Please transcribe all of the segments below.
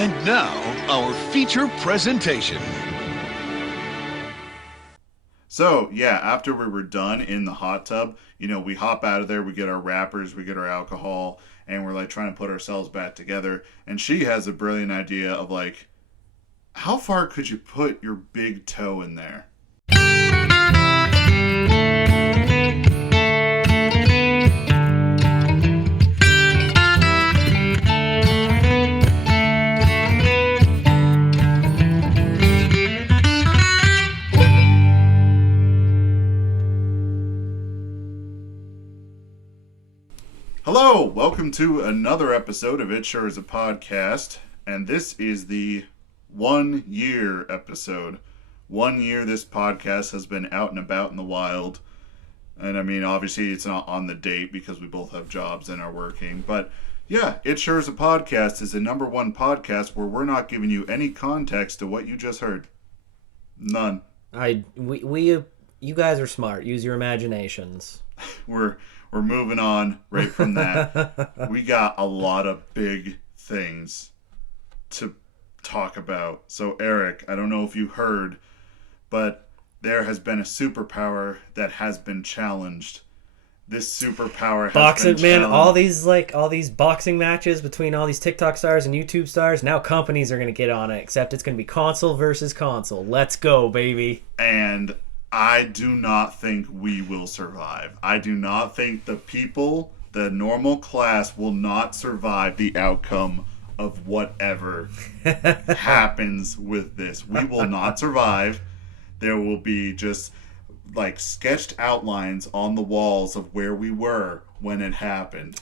And now, our feature presentation. So, yeah, after we were done in the hot tub, we hop out of there, we get our wrappers, we get our alcohol, and we're like trying to put ourselves back together. And she has a brilliant idea of like, how far could you put your big toe in there? Hello, welcome to another episode of It Sure Is a Podcast, and this is the 1 year episode. 1 year this podcast has been out and about in the wild, and I mean, obviously it's not on the date because we both have jobs and are working, but yeah, It Sure Is a Podcast is the number one podcast where we're not giving you any context to what you just heard. None. You guys are smart. Use your imaginations. We're moving on right from that. We got a lot of big things to talk about. So, Eric, I don't know if you heard, but there has been a superpower that has been challenged. This superpower has been challenged. All these boxing matches between all these TikTok stars and YouTube stars. Now companies are going to get on it, except it's going to be console versus console. Let's go, baby. And I do not think we will survive. I do not think the people, the normal class, will not survive the outcome of whatever happens with this. We will not survive. There will be just like sketched outlines on the walls of where we were when it happened.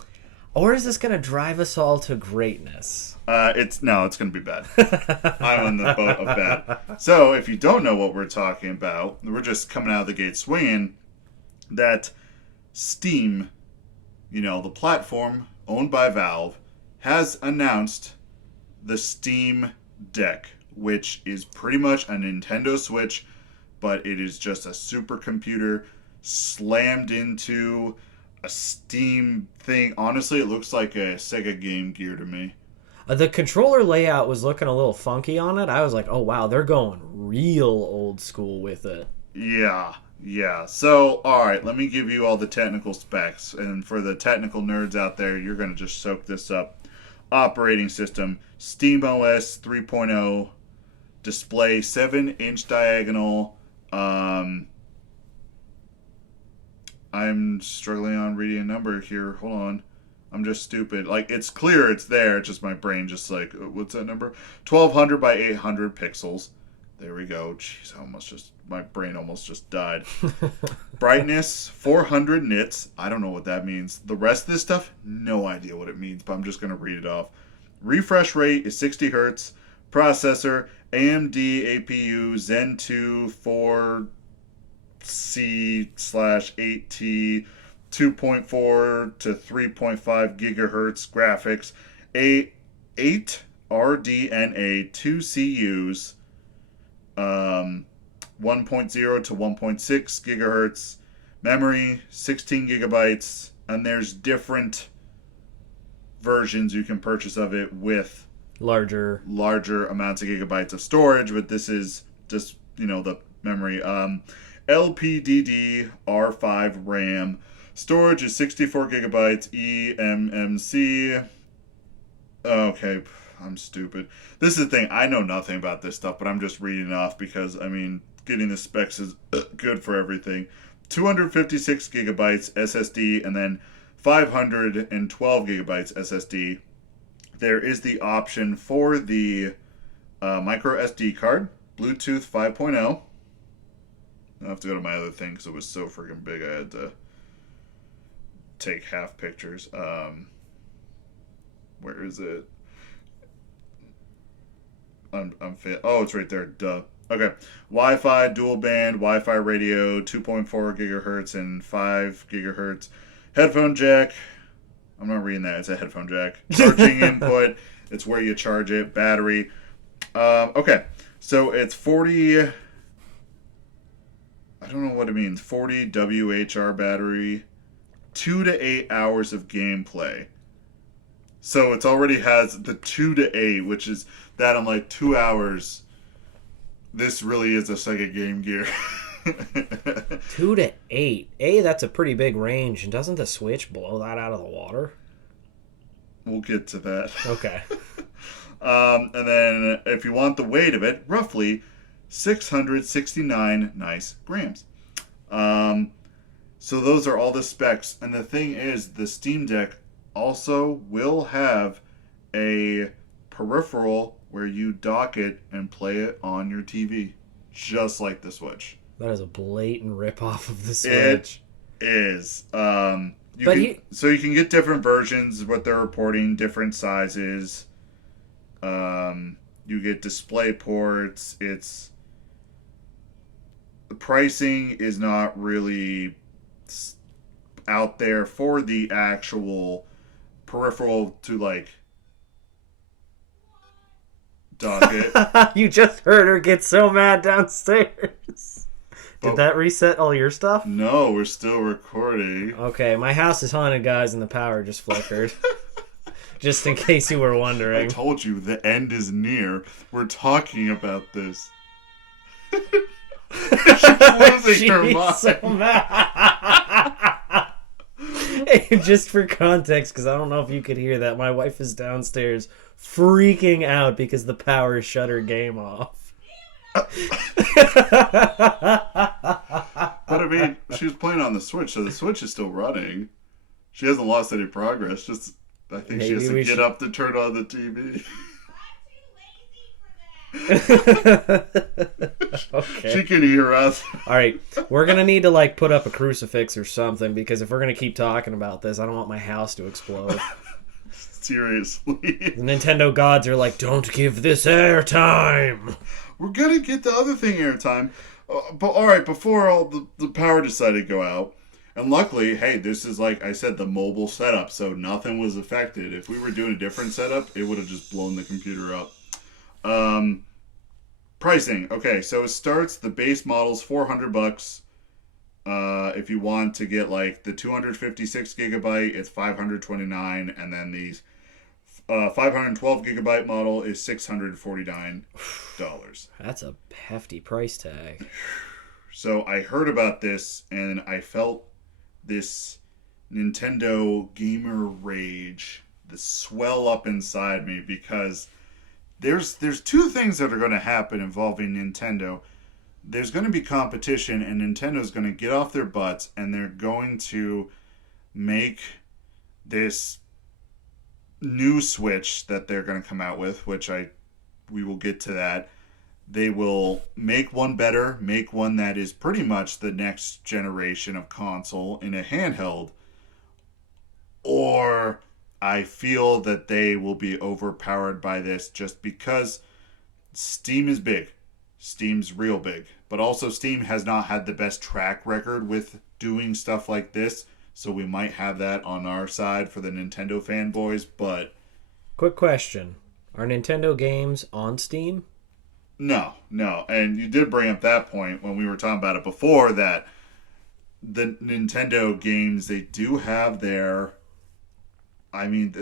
Or is this going to drive us all to greatness? It's going to be bad. I'm on the boat of bad. So, if you don't know what we're talking about, we're just coming out of the gate swinging that Steam, the platform owned by Valve, has announced the Steam Deck, which is pretty much a Nintendo Switch, but it is just a supercomputer slammed into a Steam thing. Honestly, it looks like a Sega Game Gear to me. The controller layout was looking a little funky on it. I was like, oh wow, they're going real old school with it. Yeah. So, alright, let me give you all the technical specs. And for the technical nerds out there, you're going to just soak this up. Operating system, SteamOS 3.0, display 7-inch diagonal. I'm struggling on reading a number here. Hold on. I'm just stupid. Like, it's clear it's there. It's just my brain just like, what's that number? 1200 by 800 pixels. There we go. Jeez, my brain almost just died. Brightness, 400 nits. I don't know what that means. The rest of this stuff, no idea what it means, but I'm just going to read it off. Refresh rate is 60 hertz. Processor, AMD APU Zen 2 4C/8T 2.4 to 3.5 gigahertz graphics, 8 RDNA 2 CUs, 1.0 to 1.6 gigahertz, memory 16 gigabytes, and there's different versions you can purchase of it with larger amounts of gigabytes of storage, but this is just, the memory. LPDD R5 RAM. Storage is 64 gigabytes eMMC. Okay, I'm stupid. This is the thing. I know nothing about this stuff, but I'm just reading it off because, getting the specs is good for everything. 256 gigabytes SSD and then 512 gigabytes SSD. There is the option for the micro SD card, Bluetooth 5.0. I have to go to my other thing because it was so freaking big I had to take half pictures. Where is it? It's right there. Duh. Okay. Wi-Fi, dual band, Wi-Fi radio, 2.4 gigahertz and 5 gigahertz. Headphone jack. I'm not reading that. It's a headphone jack. Charging input. It's where you charge it. Battery. Okay. So it's 40... I don't know what it means. 40 WHR battery. 2 to 8 hours of gameplay. So it's already has the 2 to 8, which is that in like 2 hours. This really is a Sega Game Gear. 2 to 8. That's a pretty big range. And doesn't the Switch blow that out of the water? We'll get to that. Okay. And then if you want the weight of it, roughly 669 nice grams. So those are all the specs. And the thing is, the Steam Deck also will have a peripheral where you dock it and play it on your TV, just like the Switch. That is a blatant ripoff of the Switch. It is. So you can get different versions, what they're reporting, different sizes. You get display ports. The pricing is not really out there for the actual peripheral to like dock it. You just heard her get so mad downstairs. Did that reset all your stuff? No, we're still recording. Okay, my house is haunted, guys, and the power just flickered. Just in case you were wondering. I told you, the end is near. We're talking about this. She's losing her mind. So mad. Hey, just for context, because I don't know if you could hear that, my wife is downstairs freaking out because the power shut her game off. But I mean, she was playing on the Switch, so the Switch is still running. She hasn't lost any progress. Just, I think she has to get up to turn on the TV. Okay. She can hear us. All right, we're gonna need to like put up a crucifix or something, because if we're gonna keep talking about this, I don't want my house to explode. Seriously. The Nintendo gods are like, don't give this airtime. We're gonna get the other thing airtime. But alright, before all the power decided to go out, and luckily, hey, this is like I said, the mobile setup, so nothing was affected. If we were doing a different setup, it would have just blown the computer up. Pricing. Okay, so it starts, the base model's $400. If you want to get like the 256 gigabyte, it's $529, and then the 512 gigabyte model is $649. That's a hefty price tag. So I heard about this and I felt this Nintendo gamer rage, the swell up inside me, because there's two things that are going to happen involving Nintendo. There's going to be competition, and Nintendo's going to get off their butts, and they're going to make this new Switch that they're going to come out with, which we will get to that. They will make one better, make one that is pretty much the next generation of console in a handheld, or I feel that they will be overpowered by this just because Steam is big. Steam's real big. But also Steam has not had the best track record with doing stuff like this, so we might have that on our side for the Nintendo fanboys, but... Quick question. Are Nintendo games on Steam? No. And you did bring up that point when we were talking about it before, that the Nintendo games, they do have their... I mean,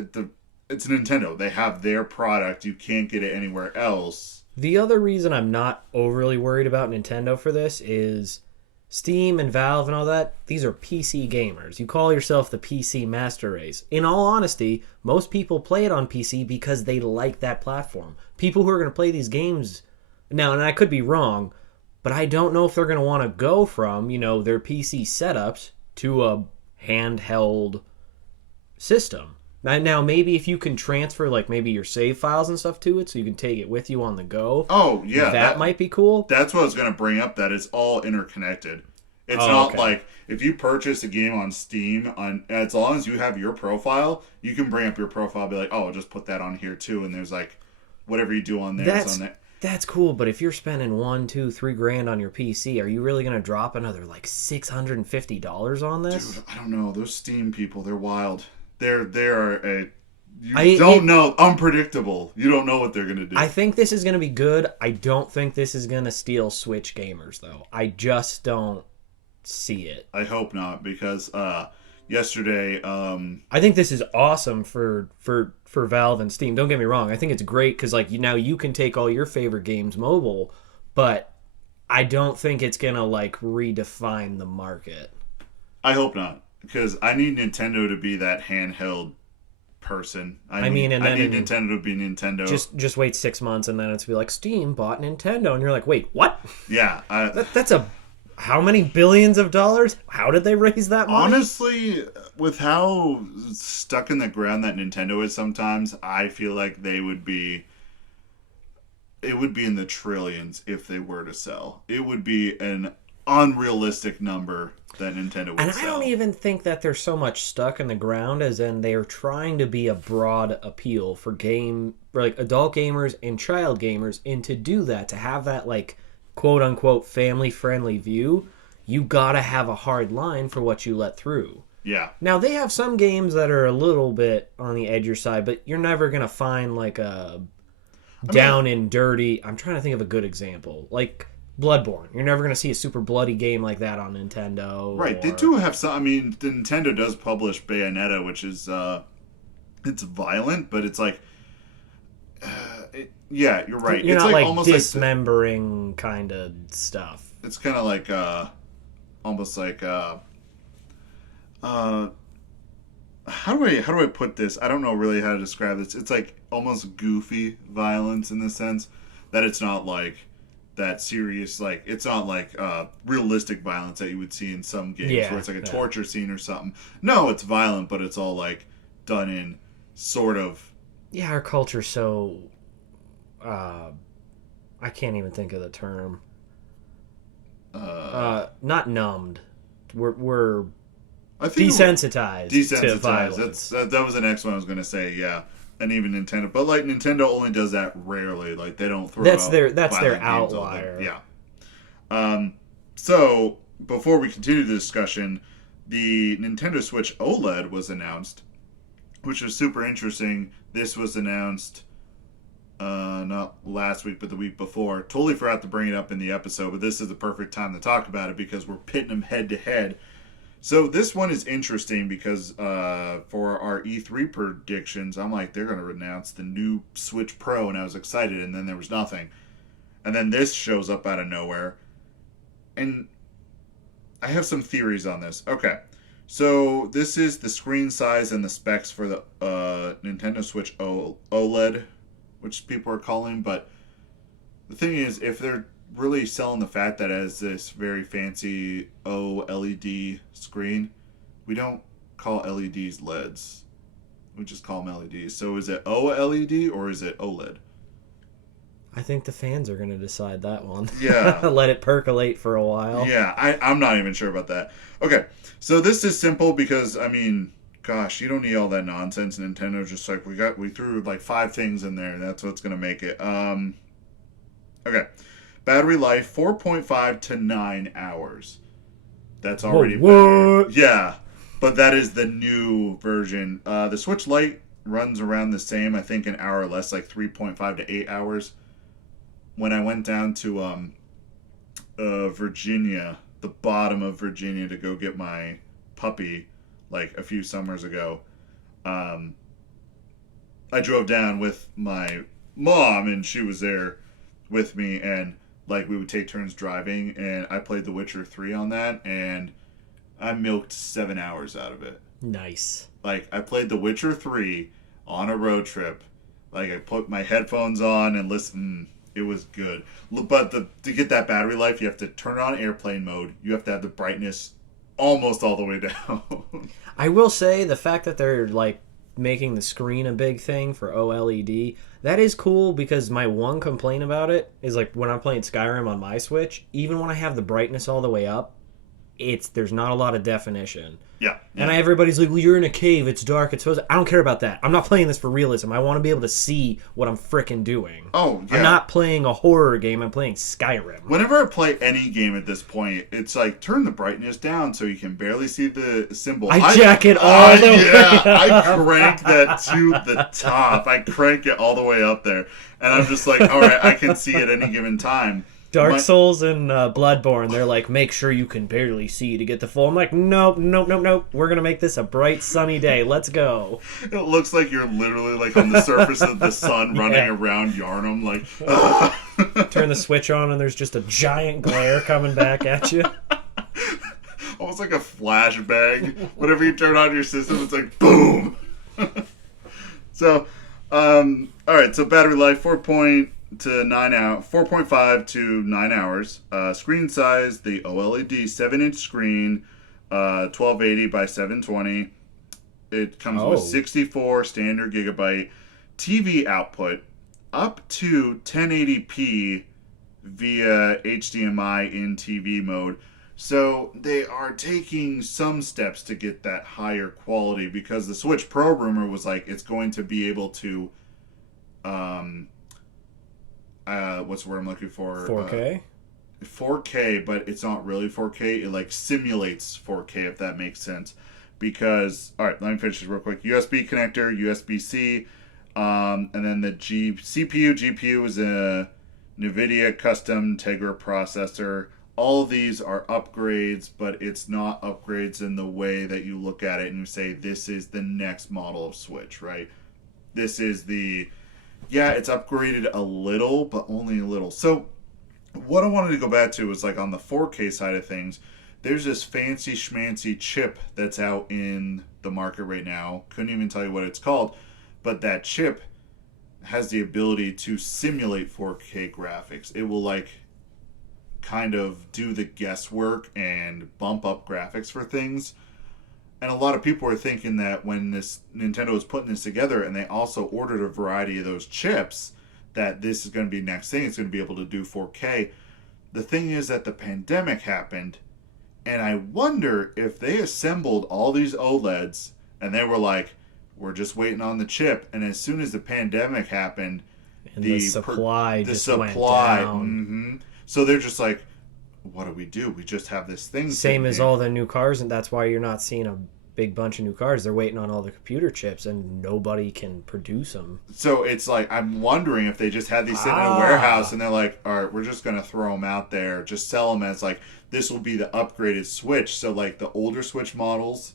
it's Nintendo. They have their product. You can't get it anywhere else. The other reason I'm not overly worried about Nintendo for this is Steam and Valve and all that, these are PC gamers. You call yourself the PC master race. In all honesty, most people play it on PC because they like that platform. People who are going to play these games now, and I could be wrong, but I don't know if they're going to want to go from, their PC setups to a handheld system. Now, maybe if you can transfer, like, maybe your save files and stuff to it so you can take it with you on the go. Oh, yeah. That might be cool. That's what I was going to bring up, that it's all interconnected. It's not okay. Like, if you purchase a game on Steam, as long as you have your profile, you can bring up your profile and be like, oh, I'll just put that on here, too. And there's, like, whatever you do on there is on there. That's cool, but if you're spending $1, $2, $3 on your PC, are you really going to drop another, like, $650 on this? Dude, I don't know. Those Steam people, they're wild. They're unpredictable. You don't know what they're going to do. I think this is going to be good. I don't think this is going to steal Switch gamers, though. I just don't see it. I hope not, because yesterday... I think this is awesome for for Valve and Steam. Don't get me wrong. I think it's great because like now you can take all your favorite games mobile, but I don't think it's gonna like redefine the market. I hope not, because I need Nintendo to be that handheld person. I need Nintendo to be Nintendo. Just wait 6 months and then it's be like Steam bought Nintendo and you're like, wait, what? Yeah, that's a how many billions of dollars? How did they raise that money? Honestly, with how stuck in the ground that Nintendo is sometimes, I feel like it would be in the trillions if they were to sell. It would be an unrealistic number that Nintendo would sell. And I don't even think that they're so much stuck in the ground as in they are trying to be a broad appeal for like adult gamers and child gamers, and to do that, to have that like quote unquote family friendly view, you gotta have a hard line for what you let through. Yeah. Now they have some games that are a little bit on the edgier side, but you're never gonna find like a down and dirty. I'm trying to think of a good example, like Bloodborne. You're never gonna see a super bloody game like that on Nintendo. Right. They do have some. I mean, Nintendo does publish Bayonetta, which is it's violent, but it's like. Yeah, you're right. You're it's not like almost dismembering kind of stuff. It's kind of like almost like how do I put this? I don't know really how to describe this. It's like almost goofy violence in the sense that it's not like that serious, like it's not like realistic violence that you would see in some games where it's like a torture scene or something. No, it's violent, but it's all like done in sort of. Yeah, our culture's so. I can't even think of the term. Not numbed. We're desensitized to violence. That was the next one I was going to say. Yeah, and even Nintendo, but like Nintendo only does that rarely. Like they don't throw. That's their outlier. Yeah. So before we continue the discussion, the Nintendo Switch OLED was announced, which was super interesting. This was announced. Not last week, but the week before. Totally forgot to bring it up in the episode, but this is the perfect time to talk about it because we're pitting them head to head. So this one is interesting because for our E3 predictions, I'm like, they're going to announce the new Switch Pro, and I was excited, and then there was nothing. And then this shows up out of nowhere. And I have some theories on this. Okay, so this is the screen size and the specs for the Nintendo Switch OLED, which people are calling, but the thing is, if they're really selling the fact that it has this very fancy OLED screen, we don't call LEDs LEDs. We just call them LEDs. So is it OLED or is it OLED? I think the fans are going to decide that one. Yeah. Let it percolate for a while. Yeah, I'm not even sure about that. Okay, so this is simple because, I mean, gosh, you don't need all that nonsense. Nintendo's just like, we threw like 5 things in there, and that's what's going to make it. Okay. Battery life, 4.5 to 9 hours. That's already better. Yeah, but that is the new version. The Switch Lite runs around the same, I think an hour less, like 3.5 to 8 hours. When I went down to Virginia, the bottom of Virginia, to go get my puppy, like a few summers ago, I drove down with my mom, and she was there with me, and like we would take turns driving, and I played The Witcher 3 on that, and I milked 7 hours out of it. Nice. Like, I played The Witcher 3 on a road trip. Like, I put my headphones on and listened. It was good. But to get that battery life, you have to turn it on airplane mode. You have to have the brightness almost all the way down. I will say the fact that they're like making the screen a big thing for OLED, that is cool, because my one complaint about it is like when I'm playing Skyrim on my Switch, even when I have the brightness all the way up, there's not a lot of definition. Yeah. And everybody's like, well, you're in a cave, it's dark, it's supposed to... I don't care about that. I'm not playing this for realism. I want to be able to see what I'm frickin' doing. Oh, yeah. I'm not playing a horror game, I'm playing Skyrim. Whenever I play any game at this point, it's like, turn the brightness down so you can barely see the symbol. I jack it all the way up. I crank that to the top. I crank it all the way up there. And I'm just like, all right, I can see at any given time. Dark Souls and Bloodborne, they're like, make sure you can barely see to get the full. I'm like, nope. We're going to make this a bright, sunny day. Let's go. It looks like you're literally like on the surface of the sun running around Yarnum. Like, turn the Switch on and there's just a giant glare coming back at you. Almost like a flashbang. Whenever you turn on your system, it's like, boom! So, alright, so battery life, 4.5 to 9 hours. Screen size, the OLED 7-inch screen, 1280 by 720. It comes with 64 standard gigabyte TV output, up to 1080p via HDMI in TV mode. So they are taking some steps to get that higher quality, because the Switch Pro rumor was like it's going to be able to what's the word I'm looking for? 4K? 4K, but it's not really 4K. It like simulates 4K, if that makes sense. Because, alright, let me finish this real quick. USB connector, USB-C, and then the CPU, GPU is a NVIDIA custom Tegra processor. All of these are upgrades, but it's not upgrades in the way that you look at it and you say, this is the next model of Switch, right? This is it's upgraded a little, but only a little. So, what I wanted to go back to was, like, on the 4K side of things, there's this fancy schmancy chip that's out in the market right now. Couldn't even tell you what it's called, but that chip has the ability to simulate 4K graphics. It will, like, kind of do the guesswork and bump up graphics for things. And a lot of people are thinking that when this Nintendo was putting this together, and they also ordered a variety of those chips, that this is going to be next thing. It's going to be able to do 4K. The thing is that the pandemic happened, and I wonder if they assembled all these OLEDs and they were like, we're just waiting on the chip. And as soon as the pandemic happened, and the supply went down. So they're just like, what do? We just have this thing. Same as all the new cars, and that's why you're not seeing a big bunch of new cars. They're waiting on all the computer chips, and nobody can produce them. So it's like, I'm wondering if they just had these sitting in a warehouse, and they're like, all right, we're just going to throw them out there. Just sell them as, like, this will be the upgraded Switch. So, like, the older Switch models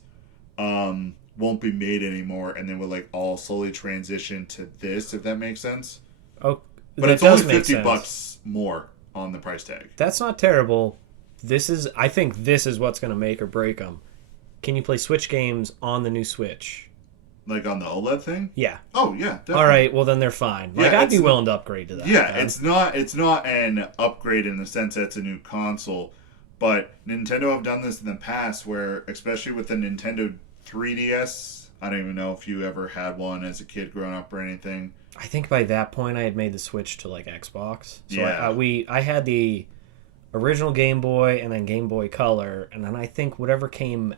won't be made anymore, and then we'll, like, all slowly transition to this, if that makes sense. Oh, but it's only $50 more on the price tag. That's not terrible. I think this is what's going to make or break them. Can you play Switch games on the new Switch? Like on the OLED thing? Yeah. Oh, yeah, definitely. All right, well then they're fine. Like, I'd be willing to upgrade to that. Yeah, it's not an upgrade in the sense that it's a new console, but Nintendo have done this in the past where, especially with the Nintendo 3DS, I don't even know if you ever had one as a kid growing up or anything. I think by that point I had made the switch to like Xbox. So yeah. I had the original Game Boy and then Game Boy Color, and then I think whatever came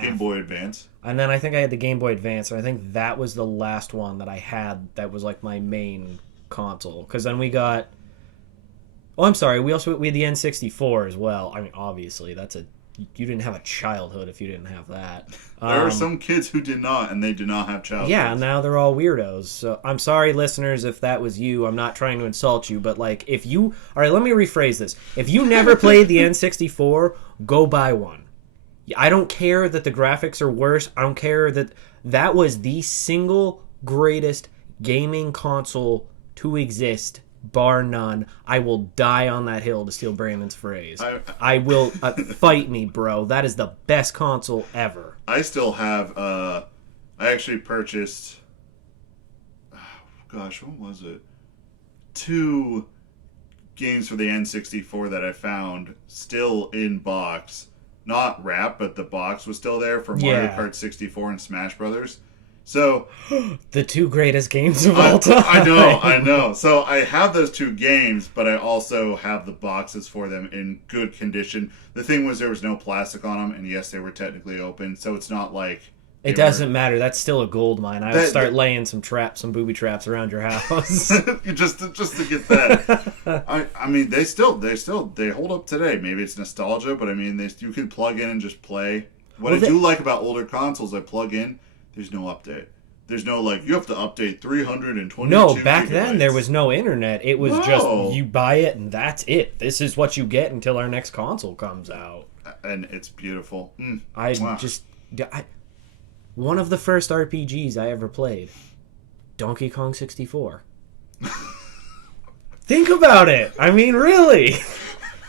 Game Boy Advance. And then I think I had the Game Boy Advance, and I think that was the last one that I had that was like my main console. Because then we got... Oh, I'm sorry. We had the N64 as well. I mean, obviously, you didn't have a childhood if you didn't have that. There are some kids who did not, and they did not have childhood. Yeah, and now they're all weirdos. So I'm sorry, listeners, if that was you. I'm not trying to insult you, but like, if you... All right, let me rephrase this. If you never played the N64, go buy one. I don't care that the graphics are worse. I don't care that was the single greatest gaming console to exist, bar none. I will die on that hill, to steal Brandon's phrase. I will fight me, bro. That is the best console ever. I still have. I actually purchased. Oh, gosh, what was it? 2 games for the N64 that I found still in box. Not wrapped, but the box was still there for Mario Kart 64 and Smash Brothers. So the 2 greatest games of all time. I know. So I have those 2 games, but I also have the boxes for them in good condition. The thing was, there was no plastic on them, and yes, they were technically open. So it's not like it doesn't matter. That's still a gold mine. I would start laying some booby traps around your house just to get that. I mean, they hold up today. Maybe it's nostalgia, but I mean, you can plug in and just play. What I do like about older consoles, I plug in. There's no update. There's no like you have to update 322. No, back gigabytes. then there was no internet. It was just you buy it and that's it. This is what you get until our next console comes out. And it's beautiful. One of the first RPGs I ever played, Donkey Kong 64. Think about it. I mean, really.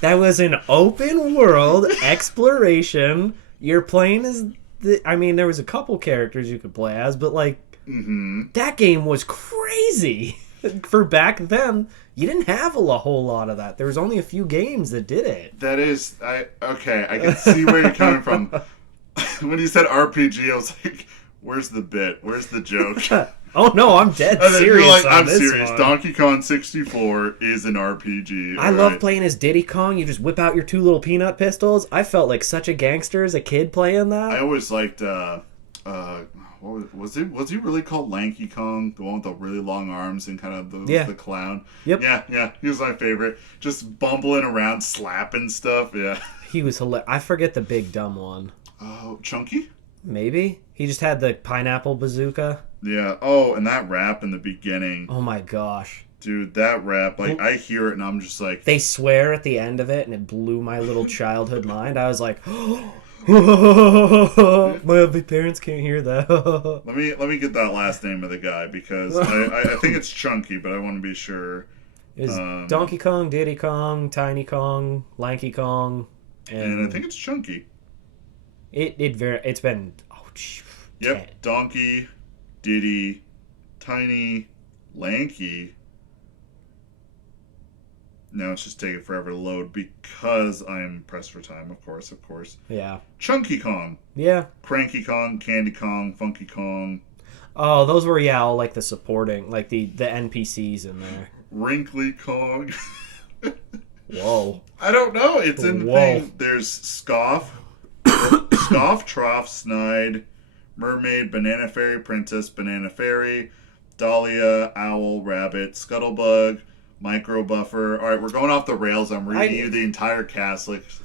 That was an open world exploration. You're playing as there was a couple characters you could play as, but like that game was crazy. For back then, you didn't have a whole lot of that. There was only a few games that did it. That is, I can see where you're coming from. When you said RPG, I was like, where's the bit? Where's the joke? Oh no, I'm dead serious. Like, I'm this serious. One. Donkey Kong 64 is an RPG. I love playing as Diddy Kong. You just whip out your two little peanut pistols. I felt like such a gangster as a kid playing that. I always liked, what was he really called Lanky Kong? The one with the really long arms and kind of the clown? Yep. Yeah, he was my favorite. Just bumbling around, slapping stuff, yeah. He was hilarious. I forget the big dumb one. Oh, Chunky? Maybe? He just had the pineapple bazooka. Yeah. Oh, and that rap in the beginning. Oh my gosh. Dude, that rap, like, I hear it and I'm just like... They swear at the end of it and it blew my little childhood mind. I was like, my parents can't hear that. Let me get that last name of the guy because I think it's Chunky, but I want to be sure. It's Donkey Kong, Diddy Kong, Tiny Kong, Lanky Kong, and I think it's Chunky. It's been Yep, Donkey, Diddy, Tiny, Lanky. Now it's just taking forever to load because I'm pressed for time, of course. Yeah. Chunky Kong. Yeah. Cranky Kong, Candy Kong, Funky Kong. Oh, those were, all like the supporting, like the NPCs in there. Wrinkly Kong. Whoa. I don't know. It's in the thing. There's Scoff, Trough, Snide, Mermaid, Banana Fairy, Princess, Banana Fairy, Dahlia, Owl, Rabbit, Scuttlebug, Micro Buffer. All right, we're going off the rails. I'm reading you the entire cast list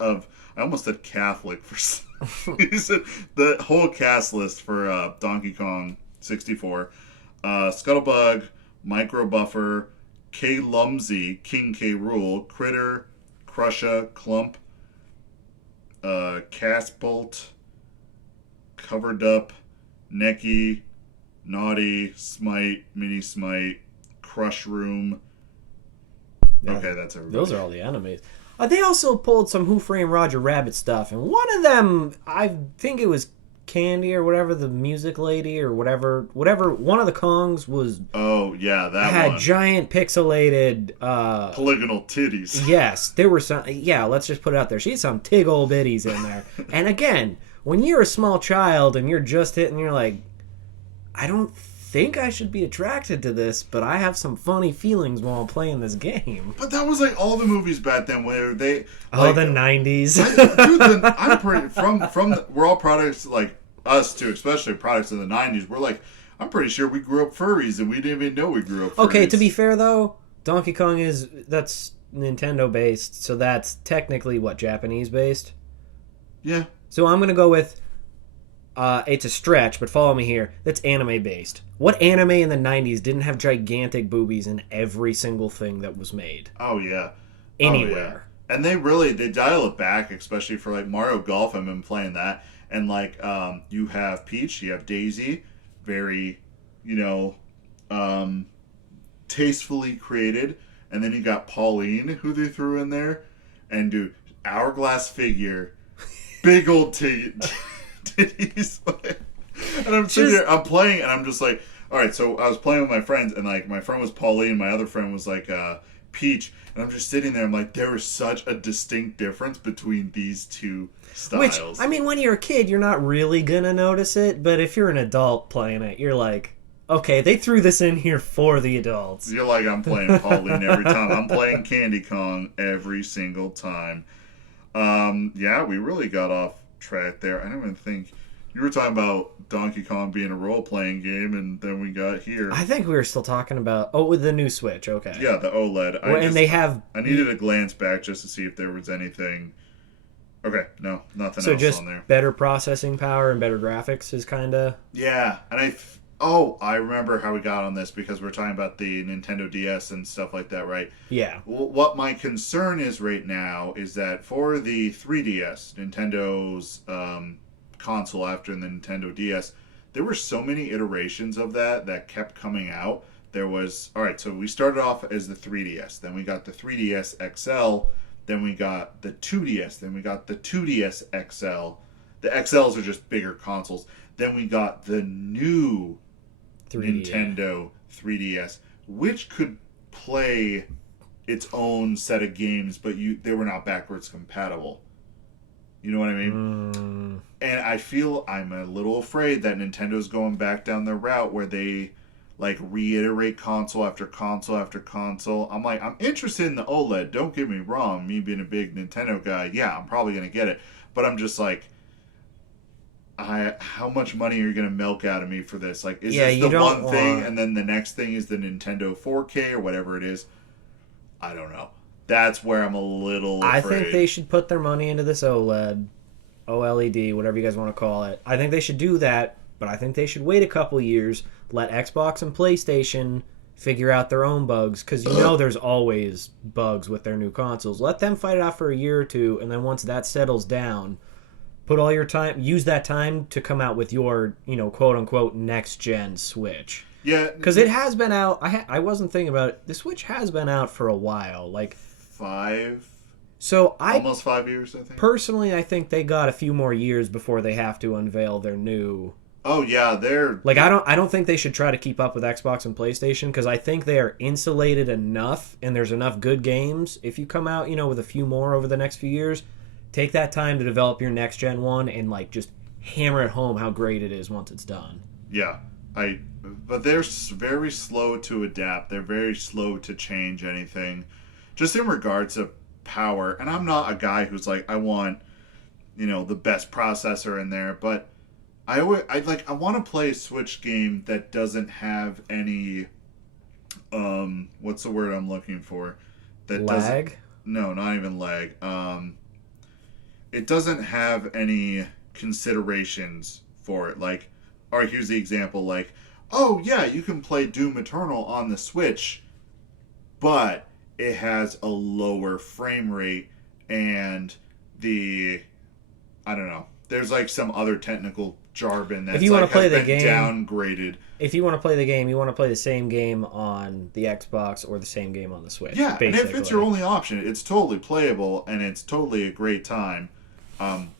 of. I almost said Catholic for some reason. The whole cast list for Donkey Kong 64. Scuttlebug, Micro Buffer, K. Lumsy, King K. Rool, Critter, Crusha, Clump, Castbolt, Covered Up, Necky, Naughty, Smite, Mini Smite, Crush Room. Yeah, okay, that's everybody. Those are all the enemies. They also pulled some Who Framed Roger Rabbit stuff, and one of them, I think it was Candy or whatever, the music lady or whatever, one of the Kongs was... Oh, yeah, that had one. Giant pixelated... polygonal titties. Yes, there were some... Yeah, let's just put it out there. She had some tig old bitties in there. And again, when you're a small child and you're just hitting, you're like, I don't think I should be attracted to this, but I have some funny feelings while I'm playing this game. But that was like all the movies back then where they... Like, the 90s. I'm pretty... we're all products, like, us too, especially products in the 90s. We're like, I'm pretty sure we grew up furries and we didn't even know we grew up furries. Okay, to be fair though, Donkey Kong that's Nintendo based, so that's technically what, Japanese based? Yeah. So I'm gonna go with it's a stretch, but follow me here. That's anime based. What anime in the 90s didn't have gigantic boobies in every single thing that was made? Oh yeah. Anywhere. Oh, yeah. And they dial it back, especially for like Mario Golf. I've been playing that. And like you have Peach, you have Daisy, very, tastefully created. And then you got Pauline, who they threw in there. And dude, hourglass figure, big old titties. And I'm sitting there, I'm playing, and I'm just like, all right. So I was playing with my friends, and like my friend was Pauline, my other friend was like Peach, and I'm just sitting there. I'm like, there is such a distinct difference between these two styles. Which, I mean, when you're a kid, you're not really gonna notice it, but if you're an adult playing it, you're like, okay, they threw this in here for the adults. You're like, I'm playing Pauline every time. I'm playing Candy Kong every single time. Yeah, we really got off track there. I don't even think... You were talking about Donkey Kong being a role-playing game, and then we got here. I think we were still talking about... Oh, with the new Switch, okay. Yeah, the OLED. I needed a glance back just to see if there was anything Okay, no, nothing So else just on there. better processing power and better graphics is kind of... Yeah, and I remember how we got on this because we're talking about the Nintendo DS and stuff like that, right? Yeah. What my concern is right now is that for the 3DS, Nintendo's console after the Nintendo DS, there were so many iterations of that kept coming out. There was, all right, so we started off as the 3DS, then we got the 3DS XL, then we got the 2DS, then we got the 2DS XL. The XLs are just bigger consoles. Then we got the new 3D, Nintendo 3DS, which could play its own set of games, but they were not backwards compatible. You know what I mean? And I feel I'm a little afraid that Nintendo's going back down the route where they like reiterate console after console after console. I'm like, I'm interested in the OLED. Don't get me wrong. Me being a big Nintendo guy, yeah, I'm probably gonna get it. But I'm just like, how much money are you gonna milk out of me for this? Like, is this the one thing, and then the next thing is the Nintendo 4K or whatever it is? I don't know. That's where I'm a little afraid. I think they should put their money into this OLED, OLED, whatever you guys want to call it. I think they should do that, but I think they should wait a couple years, let Xbox and PlayStation figure out their own bugs, because you know there's always bugs with their new consoles. Let them fight it out for a year or two, and then once that settles down, put all your time, use that time to come out with your, quote-unquote next-gen Switch. Yeah. Because it has been out, I wasn't thinking about it, the Switch has been out for a while, like... almost 5 years, I think. Personally, I think they got a few more years before they have to unveil their new... Oh, yeah, they're... Like, I don't think they should try to keep up with Xbox and PlayStation, because I think they are insulated enough, and there's enough good games. If you come out, with a few more over the next few years, take that time to develop your next-gen one, and, like, just hammer it home how great it is once it's done. Yeah, but they're very slow to adapt. They're very slow to change anything. Just in regards to power, and I'm not a guy who's like, I want, the best processor in there, but I want to play a Switch game that doesn't have any, what's the word I'm looking for? That lag? No, not even lag. It doesn't have any considerations for it. Like, or here's the example, like, oh yeah, you can play Doom Eternal on the Switch, but it has a lower frame rate and I don't know. There's like some other technical jargon that's downgraded. If you want to play the game, you want to play the same game on the Xbox or the same game on the Switch. Yeah, basically. And if it's your only option, it's totally playable and it's totally a great time.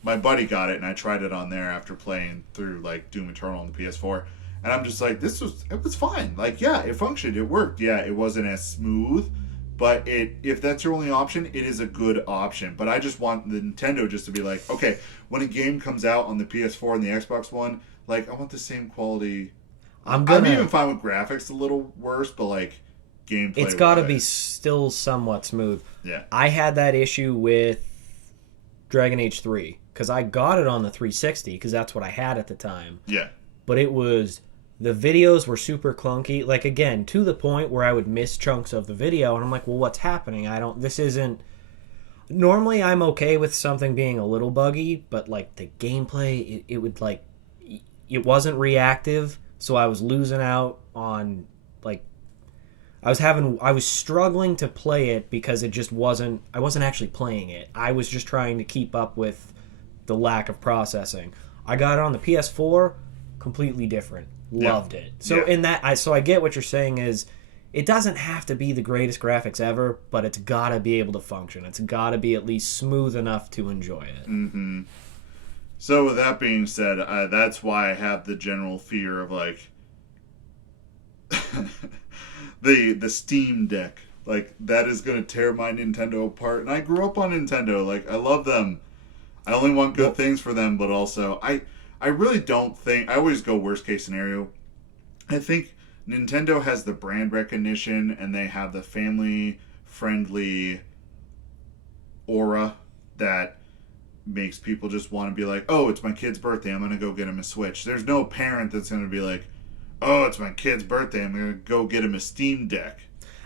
My buddy got it and I tried it on there after playing through like Doom Eternal on the PS4. And I'm just like, it was fine. Like, yeah, it functioned. It worked. Yeah, it wasn't as smooth. But if that's your only option, it is a good option. But I just want the Nintendo just to be like, okay, when a game comes out on the PS4 and the Xbox One, like, I want the same quality. I'm even fine with graphics a little worse, but like gameplay. It's got to be still somewhat smooth. Yeah. I had that issue with Dragon Age 3 because I got it on the 360 because that's what I had at the time. Yeah. But the videos were super clunky, like, again, to the point where I would miss chunks of the video, and I'm like, well, what's happening? Normally I'm okay with something being a little buggy, but, like, the gameplay, it would, like, it wasn't reactive, so I was losing out on, like, I was struggling to play it because I wasn't actually playing it. I was just trying to keep up with the lack of processing. I got it on the PS4, completely different. Loved it. So I get what you're saying is it doesn't have to be the greatest graphics ever, but it's got to be able to function. It's got to be at least smooth enough to enjoy it. Mm-hmm. So with that being said, that's why I have the general fear of like the Steam Deck. Like, that is going to tear my Nintendo apart. And I grew up on Nintendo. Like, I love them. I only want good things for them, but also I really don't think... I always go worst case scenario. I think Nintendo has the brand recognition and they have the family-friendly aura that makes people just want to be like, oh, it's my kid's birthday, I'm going to go get him a Switch. There's no parent that's going to be like, oh, it's my kid's birthday, I'm going to go get him a Steam Deck.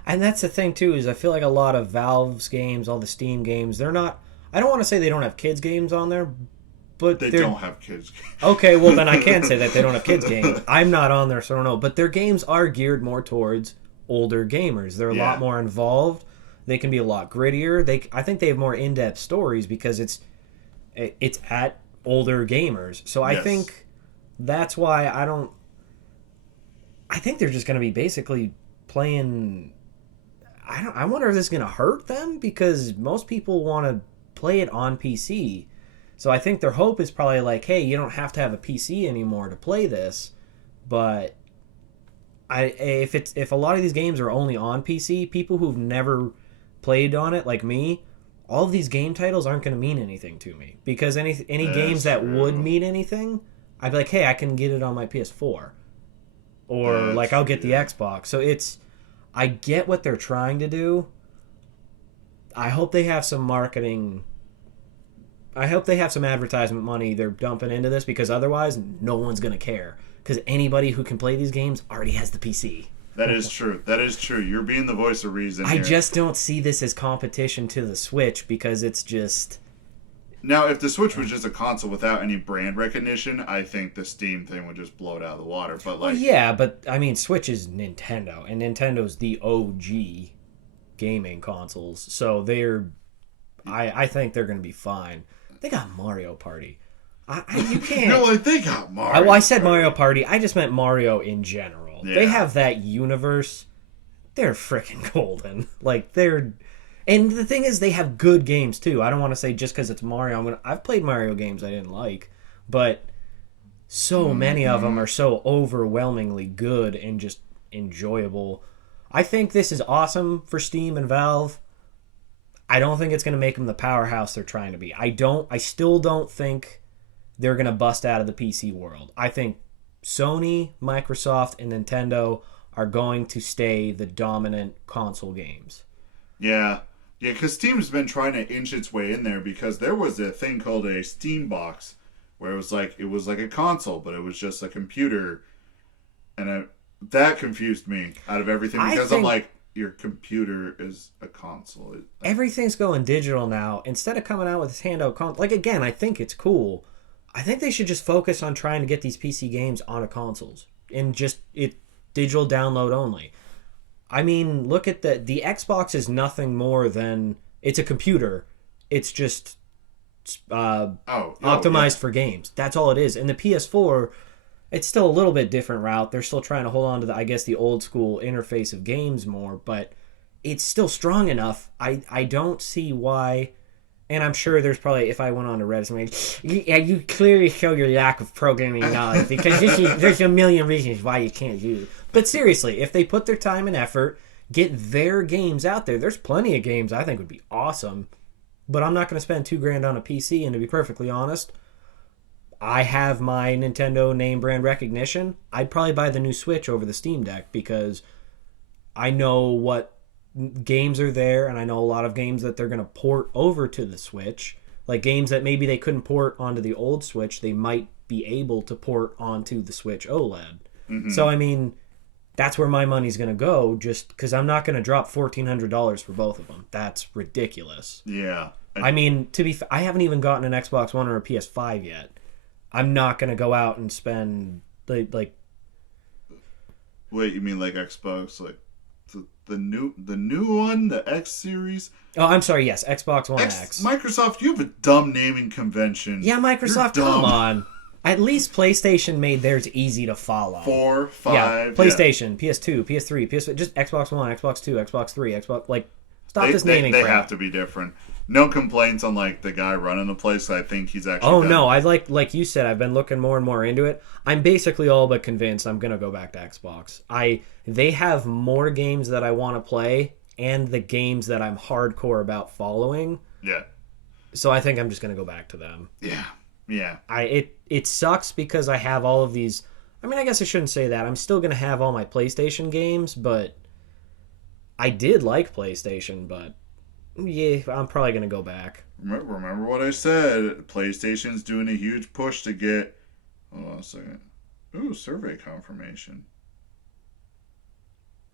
And that's the thing, too, is I feel like a lot of Valve's games, all the Steam games, they're not... I don't want to say they don't have kids games on there, but They don't have kids. Okay, well then I can say that they don't have kids games. I'm not on there, so I don't know. But their games are geared more towards older gamers. They're a lot more involved. They can be a lot grittier. I think they have more in-depth stories because it's at older gamers. So I think that's why I think they're just going to be basically playing. I wonder if this is going to hurt them because most people want to play it on PC. So I think their hope is probably like, hey, you don't have to have a PC anymore to play this. But if a lot of these games are only on PC, people who've never played on it like me, all of these game titles aren't going to mean anything to me because any games that would mean anything, I'd be like, hey, I can get it on my PS4, or like I'll get the Xbox. So I get what they're trying to do. I hope they have some marketing. I hope they have some advertisement money they're dumping into this because otherwise no one's going to care because anybody who can play these games already has the PC. That is true. That is true. You're being the voice of reason here. I just don't see this as competition to the Switch because it's just... Now, if the Switch was just a console without any brand recognition, I think the Steam thing would just blow it out of the water. But like, well, yeah, but I mean, Switch is Nintendo, and Nintendo's the OG gaming consoles, so I think they're going to be fine. They got Mario Party. You can't... No, like, they got Mario I said Mario Party. I just meant Mario in general. Yeah. They have that universe. They're freaking golden. Like, they're... And the thing is, they have good games, too. I don't want to say just because it's Mario. I've played Mario games I didn't like, but so many of them are so overwhelmingly good and just enjoyable. I think this is awesome for Steam and Valve. I don't think it's going to make them the powerhouse they're trying to be. I still don't think they're going to bust out of the PC world. I think Sony, Microsoft, and Nintendo are going to stay the dominant console games. Yeah. Yeah, because Steam's been trying to inch its way in there because there was a thing called a Steam Box where it was like a console, but it was just a computer. And that confused me out of everything because I'm like, your computer is a console. Everything's going digital now. Instead of coming out with this handheld console, like, again, I think it's cool. I think they should just focus on trying to get these PC games onto consoles and just digital download only. I mean, look at the Xbox is nothing more than it's a computer. It's just optimized for games. That's all it is. And the PS4, it's still a little bit different route. They're still trying to hold on to the old school interface of games more, but it's still strong enough. I don't see why. And I'm sure there's probably, if I went on to Reddit, somebody, yeah, you clearly show your lack of programming knowledge because there's a million reasons why you can't use it. But seriously, if they put their time and effort, get their games out there, there's plenty of games I think would be awesome. But I'm not going to spend $2,000 on a PC, and to be perfectly honest, I have my Nintendo name brand recognition. I'd probably buy the new Switch over the Steam Deck because I know what games are there, and I know a lot of games that they're going to port over to the Switch. Like games that maybe they couldn't port onto the old Switch, they might be able to port onto the Switch OLED. Mm-hmm. So, I mean, that's where my money's going to go, just because I'm not going to drop $1,400 for both of them. That's ridiculous. Yeah. I mean, I haven't even gotten an Xbox One or a PS5 yet. I'm not going to go out and spend, like... Wait, you mean like Xbox, like... The new one, the X series. Oh, I'm sorry. Yes, Xbox One X. Microsoft, you have a dumb naming convention. Yeah, Microsoft, come on. At least PlayStation made theirs easy to follow. 4, 5. Yeah, PlayStation, PS2, PS3, PS4, just Xbox One, Xbox 2, Xbox 3, Xbox. Stop this naming. They have to be different. No complaints on the guy running the place. I think he's actually. Oh no! I like you said. I've been looking more and more into it. I'm basically all but convinced I'm gonna go back to Xbox. They have more games that I want to play, and the games that I'm hardcore about following. Yeah. So I think I'm just gonna go back to them. Yeah. Yeah. It sucks because I have all of these. I mean, I guess I shouldn't say that. I'm still gonna have all my PlayStation games, but I did like PlayStation, but. Yeah, I'm probably going to go back. Remember what I said. PlayStation's doing a huge push to get... Hold on a second. Ooh, survey confirmation.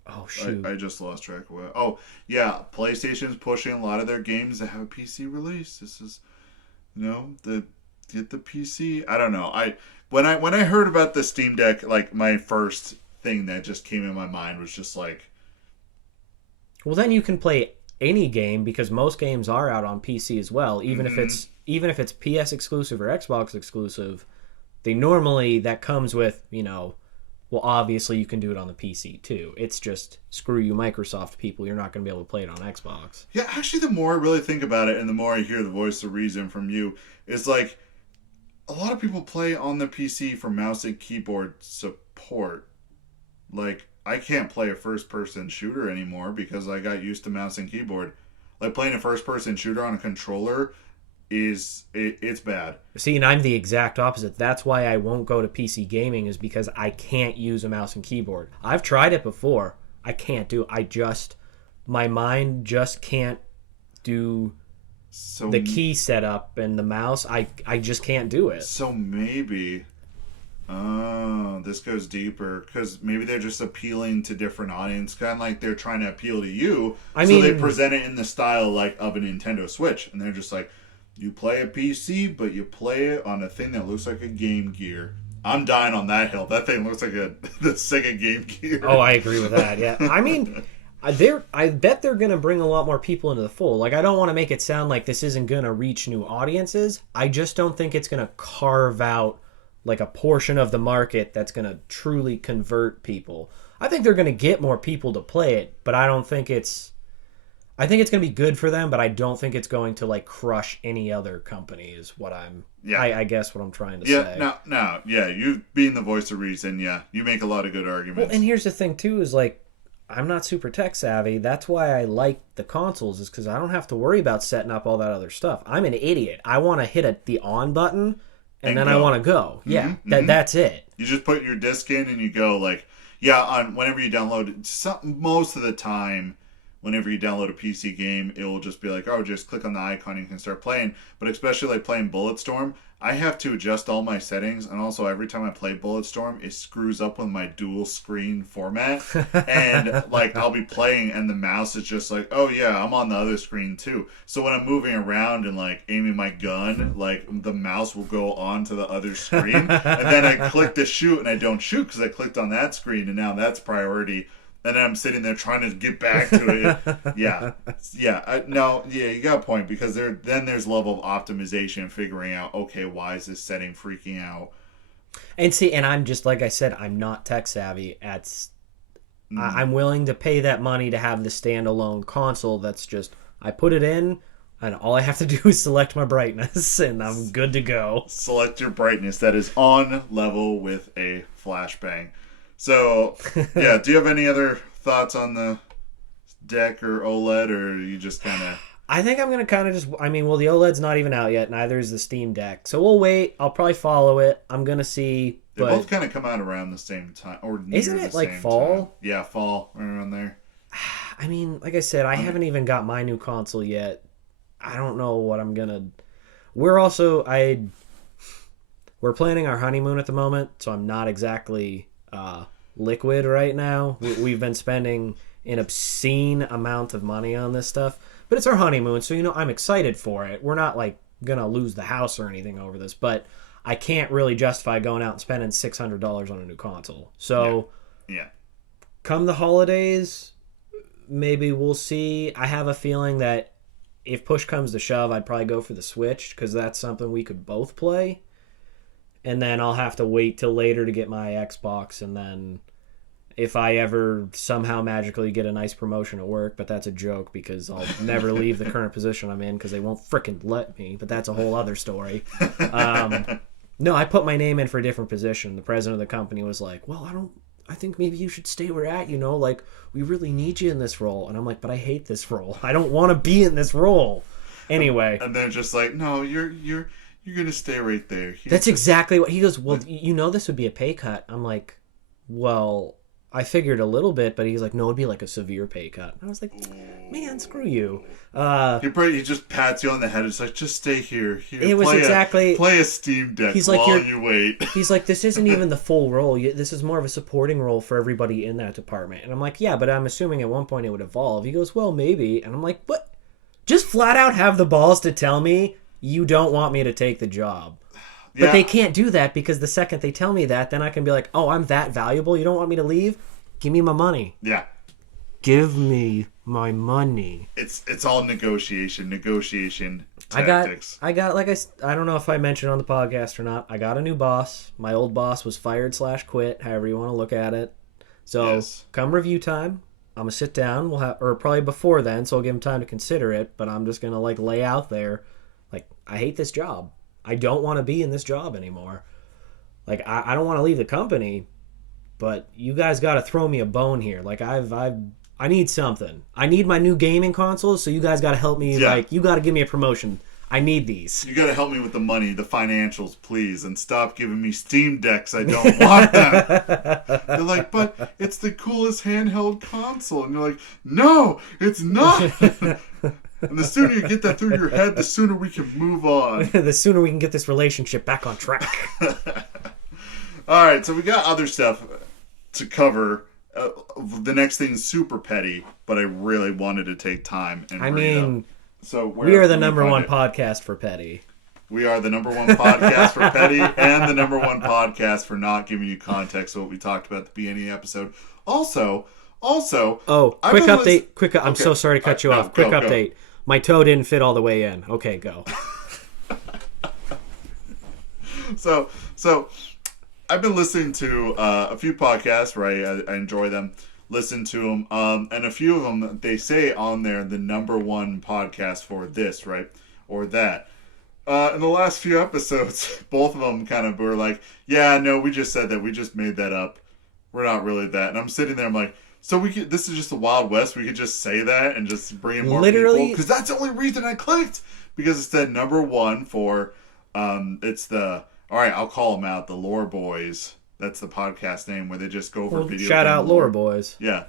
Oh, Oh, shoot. I just lost track of what. Oh, yeah. PlayStation's pushing a lot of their games that have a PC release. This is, get the PC. I don't know. When I heard about the Steam Deck, like, my first thing that just came in my mind was just like... Well, then you can play any game, because most games are out on PC as well. Even if it's PS exclusive or Xbox exclusive, that comes with, well, obviously you can do it on the PC too. It's just, screw you Microsoft people, you're not going to be able to play it on Xbox. Yeah, actually, the more I really think about it and the more I hear the voice of reason from you, is like, a lot of people play on the PC for mouse and keyboard support. Like, I can't play a first-person shooter anymore because I got used to mouse and keyboard. Like, playing a first-person shooter on a controller it's bad. See, and I'm the exact opposite. That's why I won't go to PC gaming, is because I can't use a mouse and keyboard. I've tried it before. I can't do it. My mind just can't do the key setup and the mouse. I just can't do it. So maybe... this goes deeper, because maybe they're just appealing to different audience, kind of like they're trying to appeal to you. So they present it in the style like of a Nintendo Switch, and they're just like, you play a PC, but you play it on a thing that looks like a Game Gear. I'm dying on that hill. That thing looks like the Sega Game Gear. Oh, I agree with that. Yeah, I mean, I bet they're gonna bring a lot more people into the fold. Like, I don't want to make it sound like this isn't gonna reach new audiences. I just don't think it's gonna carve out like a portion of the market that's going to truly convert people. I think they're going to get more people to play it, but I think it's going to be good for them, but I don't think it's going to like crush any other company is what I guess what I'm trying to say. Yeah, you being the voice of reason, you make a lot of good arguments. Well, and here's the thing too, is like, I'm not super tech savvy. That's why I like the consoles, is because I don't have to worry about setting up all that other stuff. I'm an idiot. I want to hit the on button, and then go. I want to go. Yeah, that's it. You just put your disc in and you go. Like, on whenever you download it, most of the time, whenever you download a PC game, it will just be like, oh, just click on the icon and you can start playing. But especially like playing Bulletstorm, I have to adjust all my settings, and also every time I play Bulletstorm, it screws up with my dual screen format. And like, I'll be playing and the mouse is just like, oh yeah, I'm on the other screen too. So when I'm moving around and like aiming my gun, like the mouse will go on to the other screen, and then I click to shoot and I don't shoot because I clicked on that screen, and now that's priority. And then I'm sitting there trying to get back to it. You got a point, because there's level of optimization, figuring out, okay, why is this setting freaking out? And see, and I'm just, like I said, I'm not tech savvy. I'm willing to pay that money to have the standalone console that's just, I put it in, and all I have to do is select my brightness, and I'm good to go. Select your brightness that is on level with a flashbang. So, do you have any other thoughts on the deck or OLED, or you just kind of... I think I'm going to kind of just... the OLED's not even out yet, neither is the Steam Deck. So we'll wait. I'll probably follow it. I'm going to see... They both kind of come out around the same time, or near isn't it the like same fall? Time. Yeah, fall, right around there. Like I said, I haven't even got my new console yet. I don't know what I'm going to... We're planning our honeymoon at the moment, so I'm not exactly... liquid right now. We've been spending an obscene amount of money on this stuff, but it's our honeymoon, so I'm excited for it. We're not like gonna lose the house or anything over this, but I can't really justify going out and spending $600 on a new console. So come the holidays, maybe we'll see. I have a feeling that if push comes to shove, I'd probably go for the Switch, because that's something we could both play. And then I'll have to wait till later to get my Xbox, and then if I ever somehow magically get a nice promotion at work, but that's a joke because I'll never leave the current position I'm in because they won't frickin' let me, but that's a whole other story. No, I put my name in for a different position. The president of the company was like, well, I think maybe you should stay where you're at, like, we really need you in this role. And I'm like, but I hate this role. I don't want to be in this role. Anyway. And they're just like, no, you're going to stay right there. That's exactly what he goes. Well, this would be a pay cut. I'm like, well, I figured a little bit, but he's like, no, it'd be like a severe pay cut. I was like, man, screw you. He just pats you on the head. It's like, just stay here. It was exactly... Play a Steam Deck he's like, while you wait. He's like, this isn't even the full role. This is more of a supporting role for everybody in that department. And I'm like, yeah, but I'm assuming at one point it would evolve. He goes, well, maybe. And I'm like, what? Just flat out have the balls to tell me you don't want me to take the job. Yeah. But they can't do that because the second they tell me that, then I can be like, oh, I'm that valuable? You don't want me to leave? Give me my money. Yeah. Give me my money. It's all negotiation tactics. I got like I don't know if I mentioned on the podcast or not. I got a new boss. My old boss was fired / quit, however you want to look at it. So Yes. Come review time, I'm gonna sit down. We'll have, or probably before then, so I'll give him time to consider it. But I'm just gonna like lay out there, like, I hate this job. I don't want to be in this job anymore. Like, I don't want to leave the company, but you guys got to throw me a bone here. Like, I need something. I need my new gaming consoles, so you guys got to help me. Yeah. Like, you got to give me a promotion. I need these. You got to help me with the money, the financials, please, and stop giving me Steam Decks. I don't want them. They're like, but it's the coolest handheld console. And you're like, no, it's not. And the sooner you get that through your head, the sooner we can move on. The sooner we can get this relationship back on track. All right, so we got other stuff to cover. The next thing's super petty, but I really wanted to take time and bring it up. So we are the number one podcast for petty. We are the number one podcast for petty and the number one podcast for not giving you context of what we talked about at the beginning of the episode. Also, quick update. I'm so sorry to cut you off. Quick update. Go. My toe didn't fit all the way in. Okay, go. So I've been listening to a few podcasts where I enjoy them, listen to them, and a few of them, they say on there the number one podcast for this, right, or that. In the last few episodes, both of them kind of were like, yeah, no, we just said that. We just made that up. We're not really that. And I'm sitting there, I'm like, so this is just the Wild West. We could just say that and just bring in more people. Because that's the only reason I clicked. Because it said number one for, it's the, all right, I'll call them out, the Lore Boys. That's the podcast name where they just go over video game shout out Lore Boys. Yeah.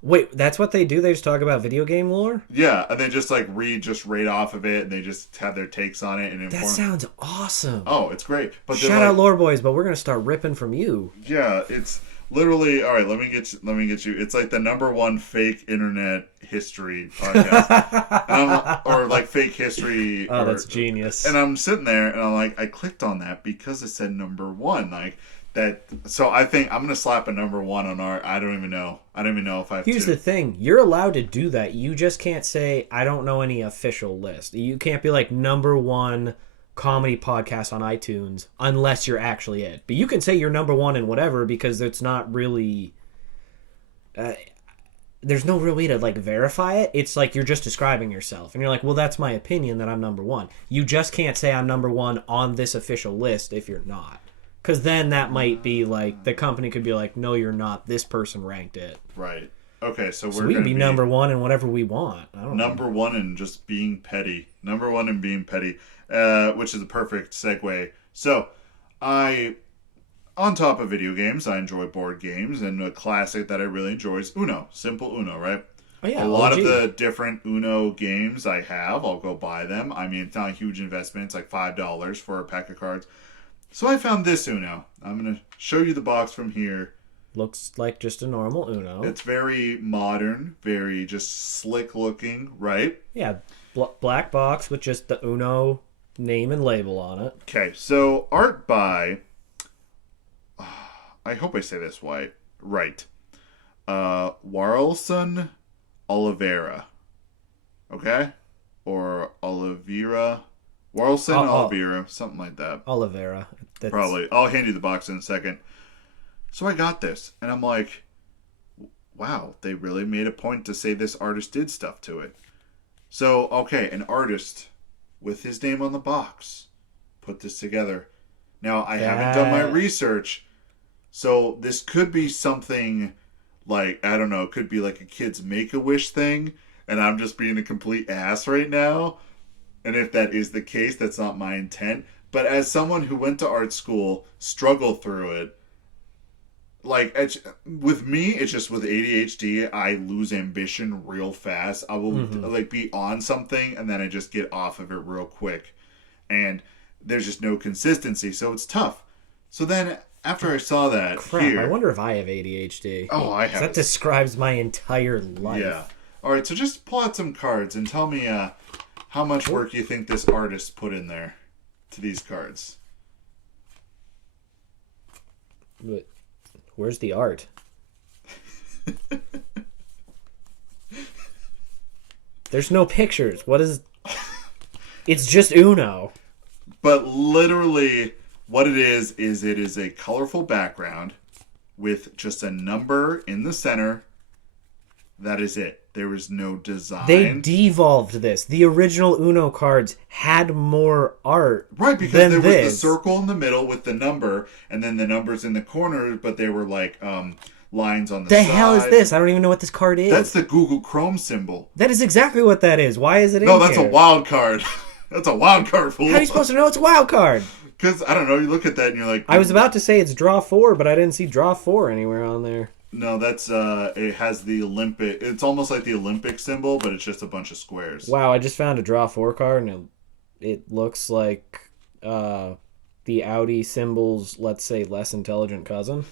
Wait, that's what they do? They just talk about video game lore? Yeah, and they just like read just right off of it, and they just have their takes on it and inform. That sounds awesome. Oh, it's great. But shout out Lore Boys, but we're gonna start ripping from you. Yeah, it's literally, all right, let me get you. It's like the number one fake internet history podcast. Or like fake history. Oh, that's genius. And I'm sitting there and I'm like, I clicked on that because it said number one. Like that. So I think I'm going to slap a number one on our, I don't even know if I have Here's the thing. You're allowed to do that. You just can't say, I don't know any official list. You can't be like number one comedy podcast on iTunes unless you're actually it. But you can say you're number one in whatever because it's not really there's no real way to like verify it. It's like you're just describing yourself and you're like, well, that's my opinion that I'm number one. You just can't say I'm number one on this official list if you're not, because then that might be like the company could be like, no, you're not, this person ranked it. Right. Okay, so we can be number one in whatever we want. I don't know. Number one in just being petty. Number one in being petty. Which is a perfect segue. So, on top of video games, I enjoy board games, and a classic that I really enjoy is Uno. Simple Uno, right? Oh, yeah, a lot of the different Uno games I have, I'll go buy them. I mean, it's not a huge investment. It's like $5 for a pack of cards. So I found this Uno. I'm going to show you the box from here. Looks like just a normal Uno. It's very modern, very just slick looking, right? Yeah, black box with just the Uno name and label on it. Okay, so art by, I hope I say this right. Warlson Oliveira. Okay? Or Oliveira. Warlson Oliveira, something like that. Oliveira. Probably. I'll hand you the box in a second. So I got this, and I'm like, wow, they really made a point to say this artist did stuff to it. So, okay, an artist with his name on the box put this together. Now, I haven't done my research, so this could be something like, I don't know, it could be like a kid's Make-A-Wish thing, and I'm just being a complete ass right now. And if that is the case, that's not my intent. But as someone who went to art school, struggled through it, like with me, it's just with ADHD, I lose ambition real fast. I will like be on something and then I just get off of it real quick, and there's just no consistency, so it's tough. So then after I saw that, Crap, I wonder if I have ADHD. Oh, I have. That describes my entire life. Yeah. All right, so just pull out some cards and tell me how much work you think this artist put in there to these cards. But where's the art? There's no pictures. What is... It's just Uno. But literally, what it is a colorful background with just a number in the center. That is it. There is no design. They devolved this. The original Uno cards had more art. Right, because there was the circle in the middle with the number, and then the numbers in the corners, but they were like lines on the side. The hell is this? I don't even know what this card is. That's the Google Chrome symbol. That is exactly what that is. Why is it in here? No, that's here? A wild card. That's a wild card, fool. How are you supposed to know it's a wild card? Because, I don't know, you look at that and you're like... I was about to say it's draw 4, but I didn't see draw 4 anywhere on there. No, that's, it has the Olympic... It's almost like the Olympic symbol, but it's just a bunch of squares. Wow, I just found a draw 4 card, and it looks like the Audi symbol's, let's say, less intelligent cousin.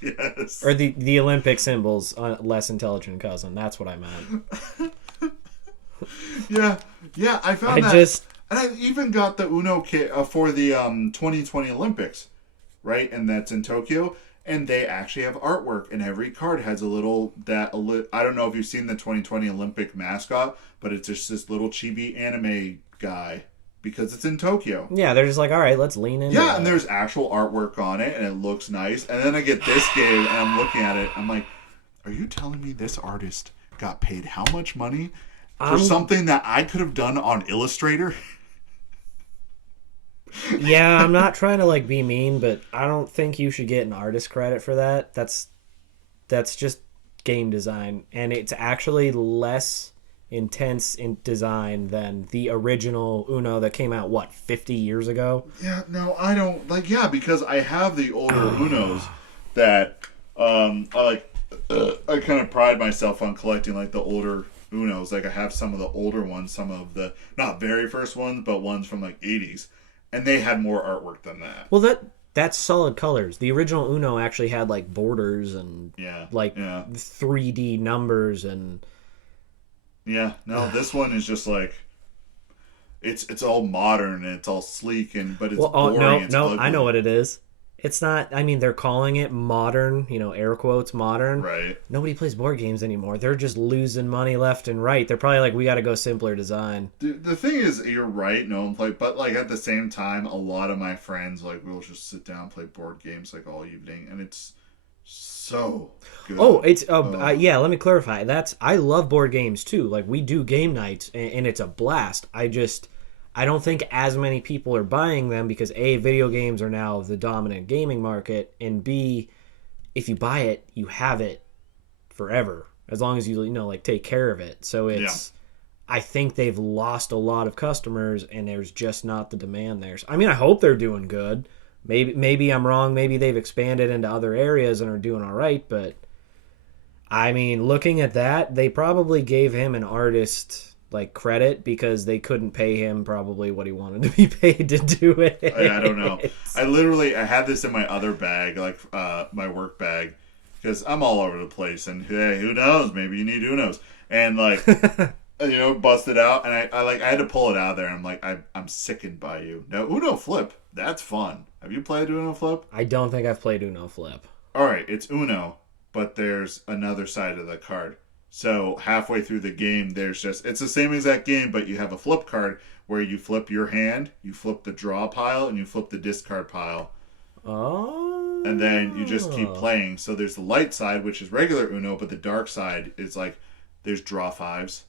Yes. Or the Olympic symbol's less intelligent cousin. That's what I meant. Yeah, I found that. And I even got the Uno kit for the 2020 Olympics, right? And that's in Tokyo. And they actually have artwork, and every card has a little I don't know if you've seen the 2020 Olympic mascot, but it's just this little chibi anime guy because it's in Tokyo. Yeah, they're just like, all right, let's lean into that. And there's actual artwork on it, and it looks nice. And then I get this game, and I'm looking at it. I'm like, are you telling me this artist got paid how much money for something that I could have done on Illustrator? Yeah, I'm not trying to like be mean, but I don't think you should get an artist credit for that. That's just game design, and it's actually less intense in design than the original Uno that came out 50 years ago. Yeah, no, I don't like. Yeah, because I have the older Unos that I kind of pride myself on collecting like the older Unos. Like I have some of the older ones, some of the not very first ones, but ones from like 80s. And they had more artwork than that. Well, that's solid colors. The original Uno actually had like borders and 3D numbers and. Yeah, no, this one is just like it's all modern and it's all sleek but it's boring. No, ugly. I know what it is. It's not. I mean, they're calling it modern. Air quotes modern. Right. Nobody plays board games anymore. They're just losing money left and right. They're probably like, we got to go simpler design. The thing is, you're right. No one play, but like at the same time, a lot of my friends like we'll just sit down and play board games like all evening, and it's so good. Oh, it's yeah. Let me clarify. I love board games too. Like we do game nights, and it's a blast. I don't think as many people are buying them because A, video games are now the dominant gaming market, and B, if you buy it, you have it forever as long as you like take care of it. So it's I think they've lost a lot of customers and there's just not the demand there. So, I mean, I hope they're doing good. Maybe I'm wrong. Maybe they've expanded into other areas and are doing all right, but I mean, looking at that, they probably gave him an artist like credit because they couldn't pay him probably what he wanted to be paid to do it. I don't know. I had this in my other bag, like my work bag, because I'm all over the place. And hey, who knows? Maybe you need Unos. And like, bust it out. And I had to pull it out of there. And I'm like, I'm sickened by you. Now, Uno Flip, that's fun. Have you played Uno Flip? I don't think I've played Uno Flip. All right, it's Uno, but there's another side of the card. So halfway through the game, it's the same exact game, but you have a flip card where you flip your hand, you flip the draw pile, and you flip the discard pile. Oh. And then you just keep playing. So there's the light side, which is regular Uno, but the dark side is like there's draw fives.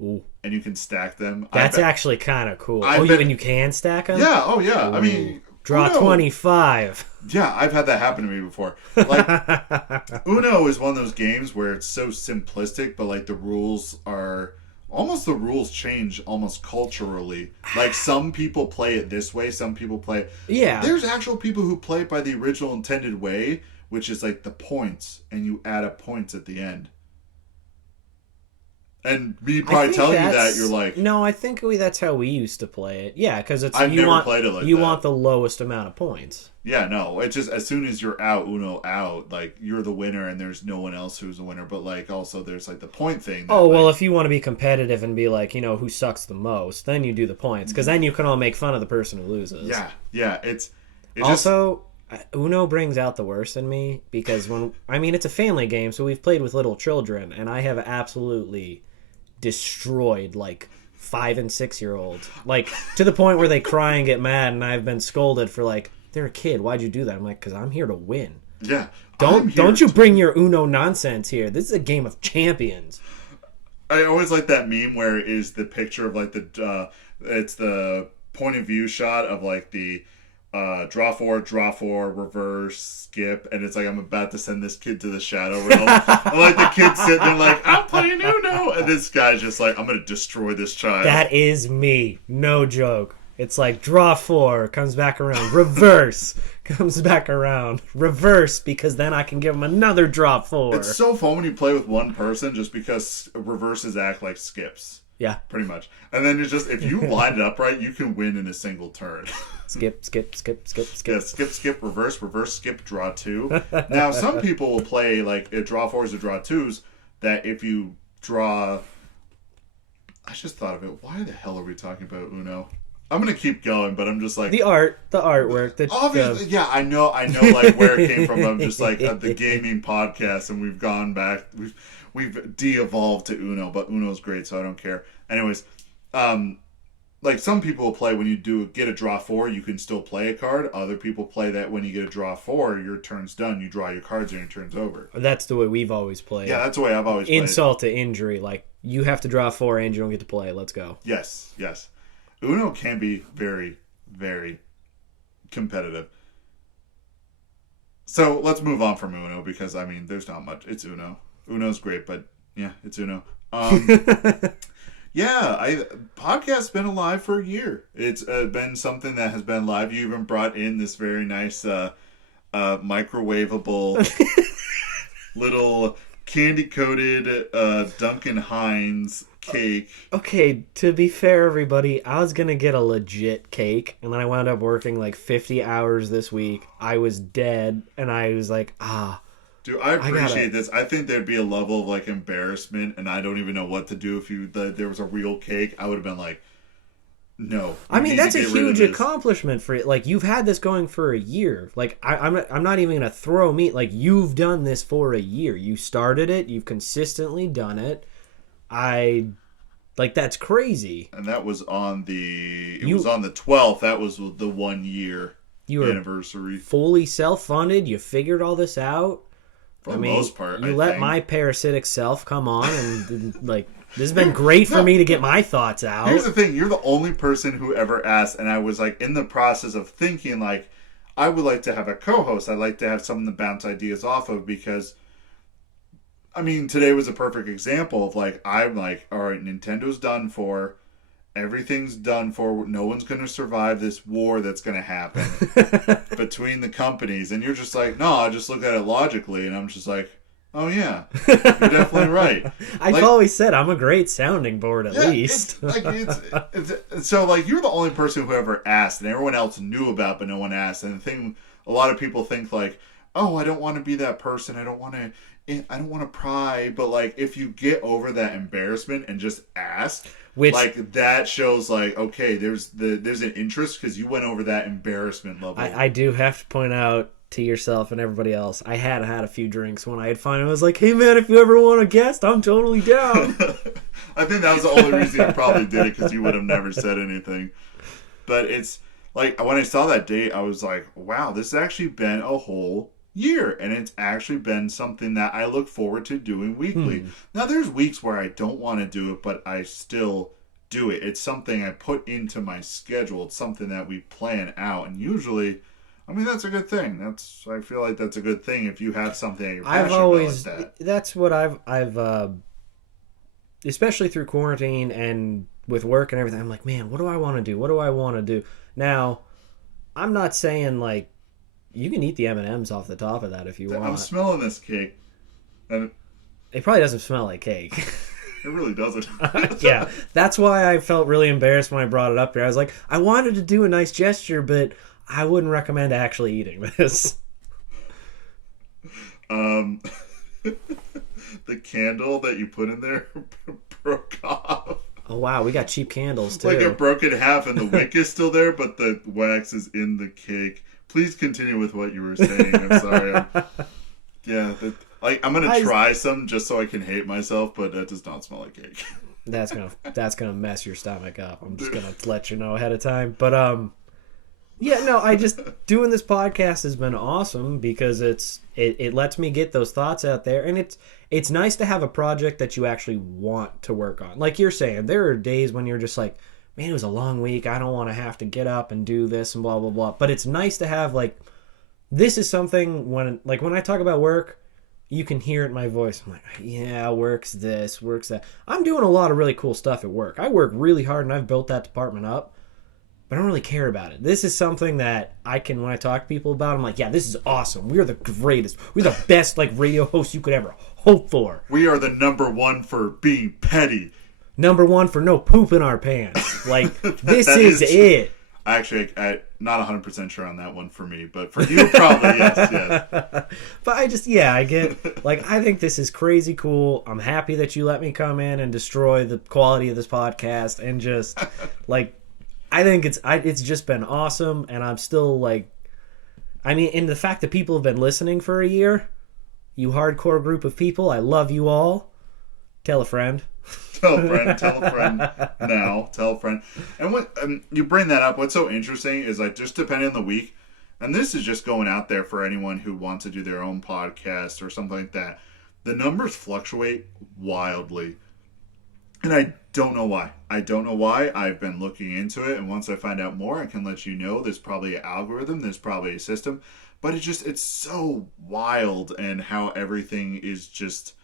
Ooh. And you can stack them. That's actually kind of cool. And you can stack them? Yeah, oh yeah. Ooh. I mean... Draw Uno, 25. Yeah, I've had that happen to me before. Like, Uno is one of those games where it's so simplistic, but like the rules are almost the rules change almost culturally. Like, some people play it this way, some people play it... Yeah. There's actual people who play it by the original intended way, which is like the points, and you add up points at the end. And me probably telling you that, you're like... No, I think that's how we used to play it. Yeah, because it's... I've never played it like that. You want the lowest amount of points. Yeah, no, it's just as soon as you're out, Uno out, like, you're the winner and there's no one else who's a winner, but, like, also there's, like, the point thing. That, well, like, if you want to be competitive and be like, you know, who sucks the most, then you do the points, because then you can all make fun of the person who loses. Yeah, it's also... Uno brings out the worst in me, because it's a family game, so we've played with little children, and I have absolutely destroyed, like, 5 and 6 year olds, like, to the point where they cry and get mad, and I've been scolded for, like, they're a kid, why'd you do that? I'm like, because I'm here to win. Yeah. Don't you bring your Uno nonsense here. This is a game of champions. I always like that meme where it is the picture of, like, it's the point of view shot of, like, the draw four, reverse, skip, and it's like, I'm about to send this kid to the Shadow Realm. And, like, the kid's sitting there like, I'm playing Uno, and this guy's just like, I'm gonna destroy this child. That is me. No joke. It's like, draw 4, comes back around, reverse, comes back around, reverse, because then I can give him another draw 4. It's so fun when you play with one person, just because reverses act like skips. Yeah. Pretty much. And then it's just, if you line it up right, you can win in a single turn. Skip. Yeah, skip, reverse, skip, draw 2. Now, some people will play, like, draw 4s or draw 2s, that if you draw... I just thought of it. Why the hell are we talking about Uno? I'm going to keep going, but I'm just like... The artwork. Obviously, yeah, I know, like, where it came from. I'm just like, at the gaming podcast, and we've gone back... We've de-evolved to Uno, but Uno's great, so I don't care. Anyways, like, some people will play when you get a draw 4, you can still play a card. Other people play that when you get a draw 4, your turn's done. You draw your cards and your turn's over. That's the way we've always played. Yeah, that's the way I've always played. Insult to injury. Like, you have to draw 4 and you don't get to play. Let's go. Yes. Uno can be very, very competitive. So, let's move on from Uno, because, I mean, there's not much. It's Uno. Uno's great, but yeah, it's Uno. Yeah, podcast's been alive for a year. It's been something that has been live. You even brought in this very nice microwavable little candy-coated Duncan Hines cake. Okay, to be fair, everybody, I was gonna get a legit cake, and then I wound up working like 50 hours this week. I was dead, and I was like, Dude, I appreciate this. I think there'd be a level of, like, embarrassment, and I don't even know what to do if there was a real cake. I would have been like, no. I mean, that's a huge accomplishment for it. Like, you've had this going for a year. Like, I'm not even gonna throw meat. Like, you've done this for a year. You started it. You've consistently done it. That's crazy. And that was on the 12th. That was the 1 year anniversary. Fully self-funded. You figured all this out. For the most part, you let my parasitic self come on, and like, this has been great for me to get my thoughts out. Here's the thing: you're the only person who ever asked, and I was like in the process of thinking, like, I would like to have a co-host. I'd like to have someone to bounce ideas off of, because, I mean, today was a perfect example of, like, I'm like, all right, Nintendo's done for. Everything's done for. No one's going to survive this war that's going to happen between the companies. And you're just like, no, I just look at it logically. And I'm just like, oh, yeah, you're definitely right. I've always said I'm a great sounding board, at least. So, like, you're the only person who ever asked, and everyone else knew about, but no one asked. And the thing, a lot of people think, like, oh, I don't want to be that person. I don't want to pry. But, like, if you get over that embarrassment and just ask... like, that shows, like, okay, there's an interest, because you went over that embarrassment level. I do have to point out to yourself and everybody else, I had a few drinks when I had finally was like, hey man, if you ever want a guest, I'm totally down. I think that was the only reason you probably did it, because you would have never said anything. But it's, like, when I saw that date, I was like, wow, this has actually been a whole year, and it's actually been something that I look forward to doing weekly. Now, there's weeks where I don't want to do it, but I still do it. It's something I put into my schedule. It's something that we plan out, and usually, I mean, that's a good thing. I feel like that's a good thing if you have something that you're passionate about like that. That's what especially through quarantine and with work and everything, I'm like, man, what do I want to do? What do I want to do? Now, I'm not saying like you can eat the M&Ms off the top of that if you want. I'm smelling this cake, and it probably doesn't smell like cake. It really doesn't. Yeah, that's why I felt really embarrassed when I brought it up here. I was like, I wanted to do a nice gesture, but I wouldn't recommend actually eating this. The candle that you put in there broke off. Oh wow, we got cheap candles too. Like it broke in half, and the wick is still there, but the wax is in the cake. Please continue with what you were saying. I'm sorry. I'm gonna try some just so I can hate myself, but that does not smell like cake. That's gonna mess your stomach up. I'm just gonna let you know ahead of time. But yeah, no, I just doing this podcast has been awesome because it lets me get those thoughts out there, and it's nice to have a project that you actually want to work on. Like you're saying, there are days when you're just like, man, it was a long week. I don't want to have to get up and do this and blah blah blah. But it's nice to have like, this is something when I talk about work, you can hear it in my voice. I'm like, yeah, work's this, work's that. I'm doing a lot of really cool stuff at work. I work really hard and I've built that department up, but I don't really care about it. This is something that I can, when I talk to people about, I'm like, yeah, this is awesome. We're the greatest. We're the best like radio hosts you could ever hope for. We are the number one for being petty. Number one for no poop in our pants. Like, this is it. Actually, I'm not 100% sure on that one for me, but for you, probably, yes. But I get, like, I think this is crazy cool. I'm happy that you let me come in and destroy the quality of this podcast and just, like, I think it's just been awesome, and I'm still, like, I mean, and the fact that people have been listening for a year, you hardcore group of people, I love you all. Tell a friend. Tell a friend now, tell a friend. And what you bring that up, what's so interesting is like just depending on the week, and this is just going out there for anyone who wants to do their own podcast or something like that, the numbers fluctuate wildly. And I don't know why. I've been looking into it, and once I find out more, I can let you know. There's probably an algorithm, there's probably a system, but it's so wild, and how everything is just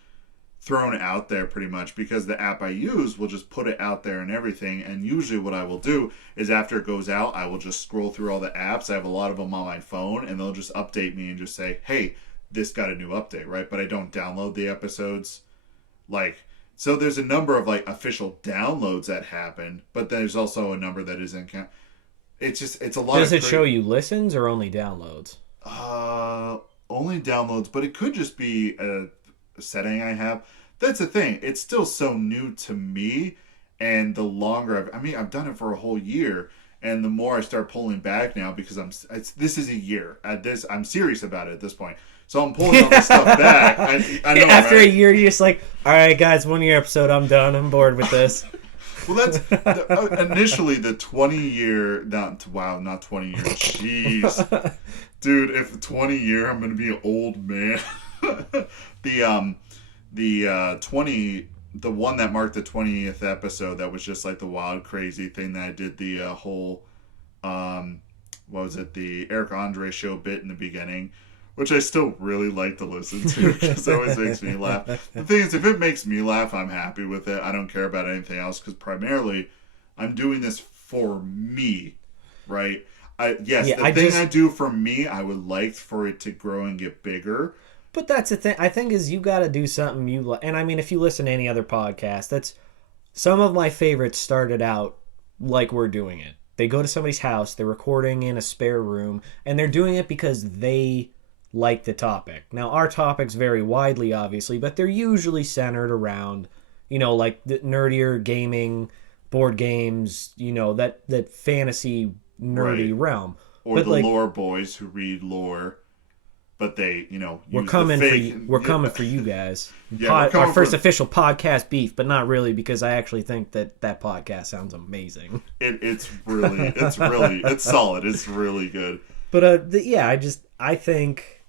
thrown out there pretty much, because the app I use will just put it out there and everything. And usually what I will do is after it goes out, I will just scroll through all the apps. I have a lot of them on my phone, and they'll just update me and just say, hey, this got a new update, right? But I don't download the episodes. Like, so there's a number of like official downloads that happen, but there's also a number that isn't count. It's a lot. Does it show you listens or only downloads? Only downloads, but it could just be a setting I have. That's the thing. It's still so new to me, and the longer I've done it for a whole year, and the more I start pulling back now, because this is a year at this. I'm serious about it at this point, so I'm pulling all this stuff back. I know. After right? a year, you're just like, all right, guys, 1 year episode. I'm done. I'm bored with this. Well, that's initially the 20-year. Not 20 years. Jeez, dude, if 20 year, I'm gonna be an old man. The one that marked the 20th episode, that was just like the wild, crazy thing that I did the whole, the Eric Andre show bit in the beginning, which I still really like to listen to because it always makes me laugh. The thing is, if it makes me laugh, I'm happy with it. I don't care about anything else, because primarily I'm doing this for me, right? I do for me, I would like for it to grow and get bigger. But that's the thing. I think is you got to do something you like. And I mean, if you listen to any other podcast, that's some of my favorites started out like we're doing it. They go to somebody's house, they're recording in a spare room, and they're doing it because they like the topic. Now, our topics vary widely, obviously, but they're usually centered around, like the nerdier gaming, board games, that fantasy nerdy realm. Or the lore boys who read lore. But they, we're coming for you. We're coming for you guys. Yeah, our first official podcast beef, but not really, because I actually think that podcast sounds amazing. It's solid. It's really good. But I think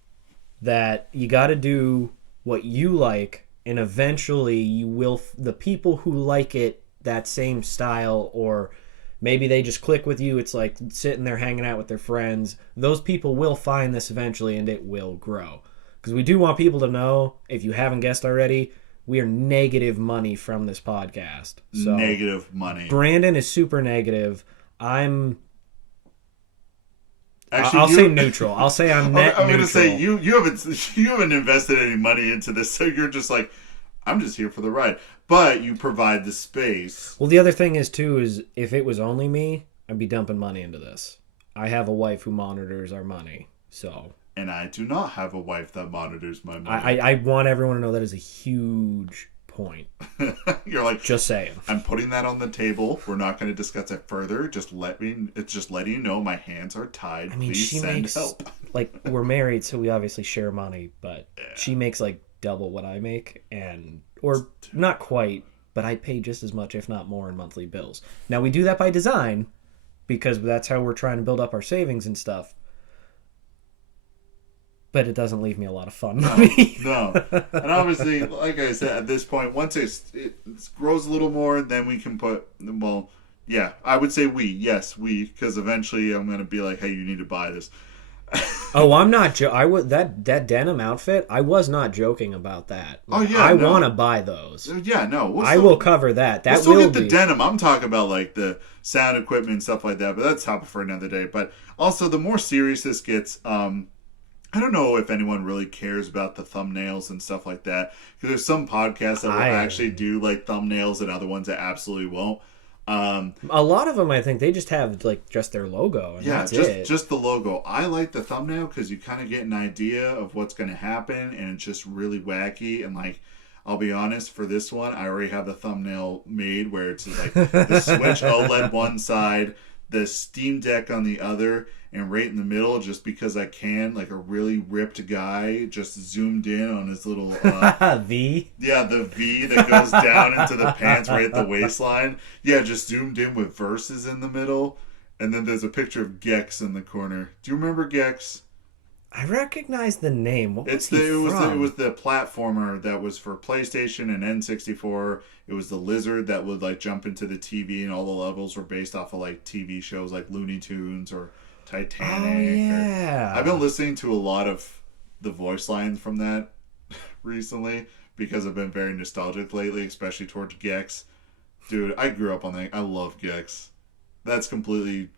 that you got to do what you like, and eventually you will. The people who like it, that same style, or maybe they just click with you. It's like sitting there hanging out with their friends. Those people will find this eventually, and it will grow. Because we do want people to know, if you haven't guessed already, we are negative money from this podcast. So Negative money. Brandon is super negative. I'll Actually, say neutral. I'll say I'm net I'm neutral. going to say you haven't invested any money into this, so you're just like, I'm just here for the ride. But you provide the space. Well, the other thing is too is if it was only me, I'd be dumping money into this. I have a wife who monitors our money, so. And I do not have a wife that monitors my money. I want everyone to know that is a huge point. You're like, Just saying. I'm putting that on the table. We're not going to discuss it further. It's just letting you know my hands are tied. I mean, Please she send makes help. like we're married, so we obviously share money, but she makes like double what I make, or not quite, but I pay just as much, if not more, in monthly bills. Now we do that by design because that's how we're trying to build up our savings and stuff. But it doesn't leave me a lot of fun money. No. And obviously, like I said, at this point, once it grows a little more, then we can put, well, yeah, I would say we, because eventually I'm going to be like, hey, you need to buy this. Oh, I'm not. That denim outfit. I was not joking about that. Like, Oh yeah, I want to buy those. Yeah, no, I will cover that. That we'll still will get the be. denim. I'm talking about like the sound equipment and stuff like that, but that's topic for another day. But also, the more serious this gets, I don't know if anyone really cares about the thumbnails and stuff like that. Because there's some podcasts that will actually do like thumbnails and other ones that absolutely won't. A lot of them, I think, they just have like just their logo. And Yeah, that's just the logo. I like the thumbnail because you kind of get an idea of what's going to happen, and it's just really wacky. And like, I'll be honest, for this one, I already have the thumbnail made where it's like the Switch OLED one side, the Steam Deck on the other, and right in the middle, just because I can, like a really ripped guy just zoomed in on his little V. Yeah, the V that goes down into the pants right at the waistline. Yeah, just zoomed in with verses in the middle, and then there's a picture of Gex in the corner. Do you remember Gex? I recognize the name. What was he It from? was the platformer that was for PlayStation and N64. It was the lizard that would like jump into the TV, and all the levels were based off of like TV shows like Looney Tunes or Titanic. Oh, yeah. I've been listening to a lot of the voice lines from that recently because I've been very nostalgic lately, especially towards Gex. Dude, I grew up on that. I love Gex. That's completely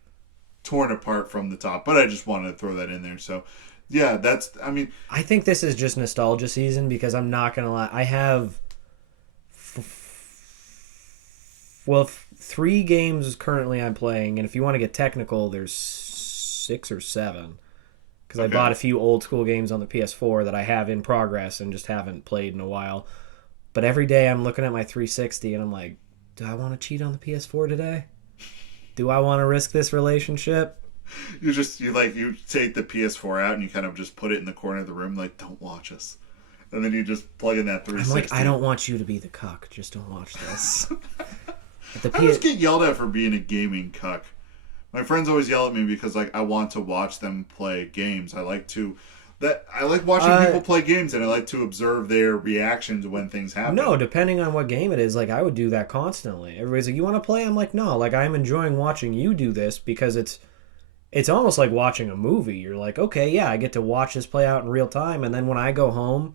torn apart from the top, but I just wanted to throw that in there. So, yeah, I think this is just nostalgia season because I'm not going to lie. I have 3 games currently I'm playing, and if you want to get technical, there's 6 or 7. Because I bought a few old school games on the PS4 that I have in progress and just haven't played in a while. But every day I'm looking at my 360 and I'm like, do I want to cheat on the PS4 today? Do I want to risk this relationship? You take the PS4 out and you kind of just put it in the corner of the room, like, don't watch us. And then you just plug in that 360. I'm like, I don't want you to be the cuck. Just don't watch this. I just get yelled at for being a gaming cuck. My friends always yell at me because like I want to watch them play games. I like watching people play games, and I like to observe their reactions when things happen. No, depending on what game it is, like I would do that constantly. Everybody's like, "You want to play?" I'm like, "No." Like I'm enjoying watching you do this because it's almost like watching a movie. You're like, "Okay, yeah, I get to watch this play out in real time," and then when I go home,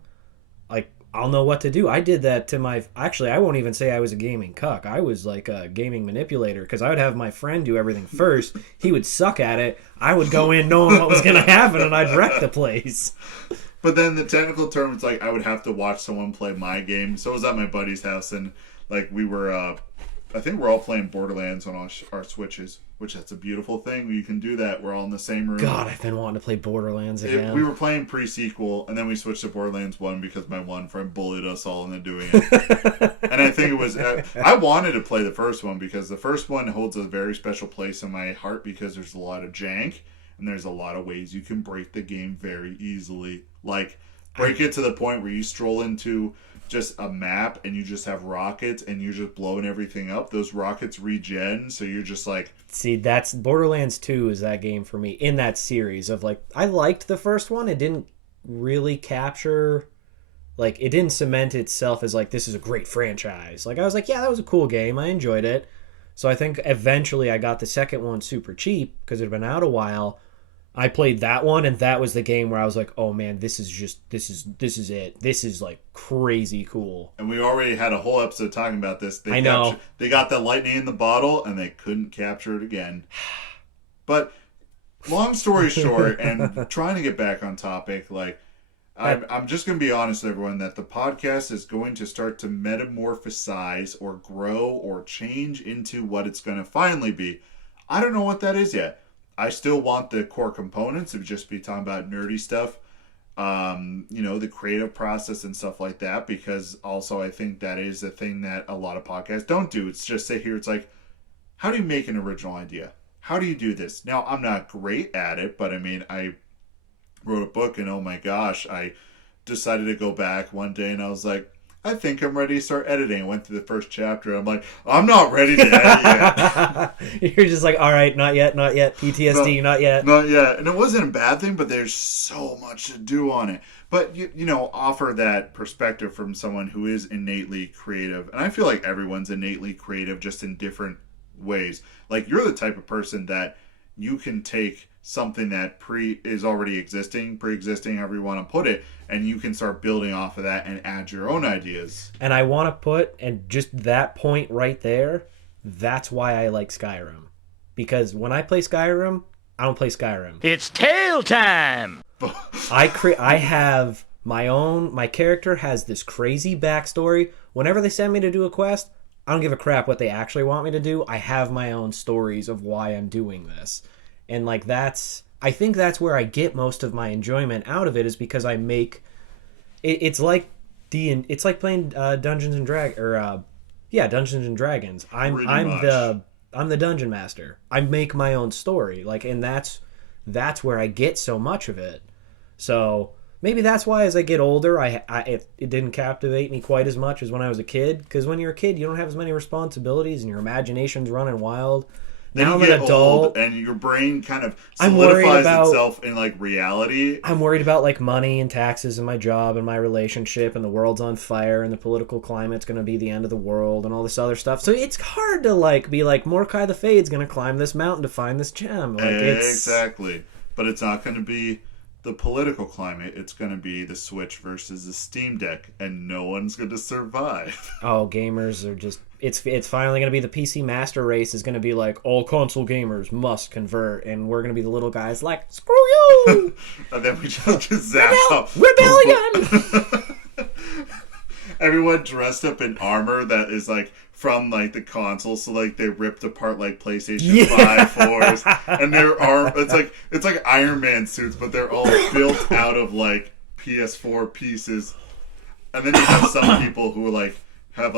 like I'll know what to do. I did that to actually, I won't even say I was a gaming cuck. I was like a gaming manipulator because I would have my friend do everything first. He would suck at it. I would go in knowing what was going to happen, and I'd wreck the place. But then the technical term, it's like I would have to watch someone play my game. So I was at my buddy's house, and like we were, I think we're all playing Borderlands on our Switches, which that's a beautiful thing. You can do that. We're all in the same room. God, I've been wanting to play Borderlands again. We were playing pre-sequel, and then we switched to Borderlands 1 because my one friend bullied us all into doing it. And I think it was... I wanted to play the first one because the first one holds a very special place in my heart because there's a lot of jank, and there's a lot of ways you can break the game very easily. Like, break it to the point where you stroll into just a map and you just have rockets and you're just blowing everything up. Those rockets regen, so you're just like... See, that's Borderlands 2 is that game for me in that series of like, I liked the first one. It didn't really capture, like, it didn't cement itself as like, this is a great franchise. Like, I was like, yeah, that was a cool game. I enjoyed it. So I think eventually I got the second one super cheap because it had been out a while. I played that one, and that was the game where I was like, "Oh man, this is it. This is like crazy cool." And we already had a whole episode talking about this. I know. They got the lightning in the bottle, and they couldn't capture it again. But long story short, and trying to get back on topic, like I'm just going to be honest with everyone that the podcast is going to start to metamorphosize or grow or change into what it's going to finally be. I don't know what that is yet. I still want the core components of just be talking about nerdy stuff, the creative process and stuff like that, because also I think that is a thing that a lot of podcasts don't do. It's just sit here, it's like, how do you make an original idea? How do you do this? Now, I'm not great at it, but I mean, I wrote a book and oh my gosh, I decided to go back one day and I was like, I think I'm ready to start editing. I went through the first chapter. I'm like, I'm not ready to edit yet. You're just like, all right, not yet. PTSD, not yet. Not yet. And it wasn't a bad thing, but there's so much to do on it. But, offer that perspective from someone who is innately creative. And I feel like everyone's innately creative, just in different ways. Like, you're the type of person that you can take something that is already pre-existing, however you want to put it, and you can start building off of that and add your own ideas. And I want to put, and just that point right there, that's why I like Skyrim. Because when I play Skyrim, I don't play Skyrim. It's tail time! I have my character has this crazy backstory. Whenever they send me to do a quest, I don't give a crap what they actually want me to do. I have my own stories of why I'm doing this. And like I think that's where I get most of my enjoyment out of it, is because I make it's like playing Dungeons and Dragons. I'm the dungeon master. I make my own story, and that's where I get so much of it. So maybe that's why as I get older, it didn't captivate me quite as much as when I was a kid. Because when you're a kid, you don't have as many responsibilities and your imagination's running wild. Then now you I'm get an adult, old and your brain kind of solidifies itself in reality. I'm worried about money and taxes and my job and my relationship, and the world's on fire and the political climate's going to be the end of the world and all this other stuff. So it's hard to be like, Mordecai the Fade's going to climb this mountain to find this gem. Exactly. But it's not going to be the political climate. It's going to be the Switch versus the Steam Deck, and no one's going to survive. Oh, gamers are just... It's finally going to be the PC master race is going to be like, all console gamers must convert, and we're going to be the little guys like, screw you! And then we just get zapped up. Rebellion! Everyone dressed up in armor that is from the console, so they ripped apart PlayStation 5 floors, and their arm it's like Iron Man suits, but they're all built out of PS4 pieces. And then you have some people who have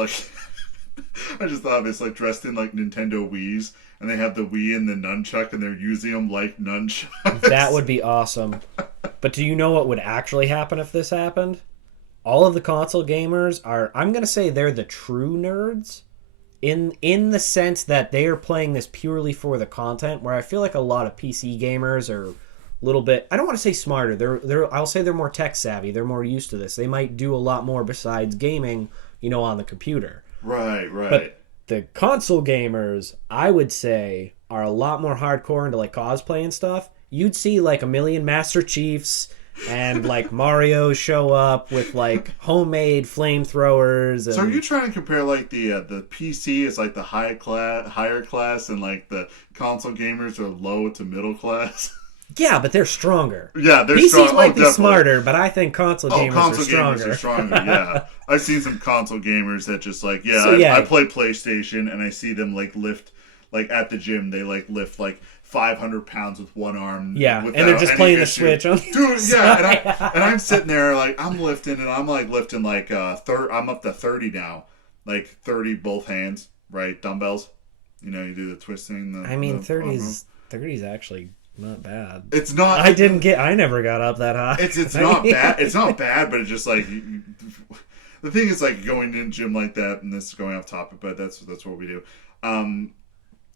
I just thought of it's dressed in Nintendo Wii's, and they have the Wii and the nunchuck, and they're using them like nunchucks. That would be awesome. But do you know what would actually happen if this happened? All of the console gamers are, I'm going to say they're the true nerds in the sense that they are playing this purely for the content, where I feel like a lot of PC gamers are a little bit, I don't want to say smarter, I'll say they're more tech savvy, they're more used to this. They might do a lot more besides gaming, on the computer. Right. But the console gamers, I would say, are a lot more hardcore into cosplay and stuff. You'd see a million Master Chiefs and Mario show up with homemade flamethrowers. And... So are you trying to compare the PC is the higher class, and the console gamers are low to middle class? Yeah, but they're stronger. Yeah, they're PCs strong. might be smarter, but I think console gamers are stronger. Yeah, I've seen some console gamers that just I play PlayStation, and I see them lift at the gym. They lift 500 pounds with one arm. Yeah, and they're just playing the Switch. Dude, yeah, and I'm sitting there I'm lifting, and I'm lifting I'm up to 30 now, 30 both hands, right? Dumbbells. You do the twisting. 30 is actually not bad. It's not. I never got up that high. It's not bad. It's not bad, but it's just the thing is going in gym like that, and this is going off topic, but that's what we do.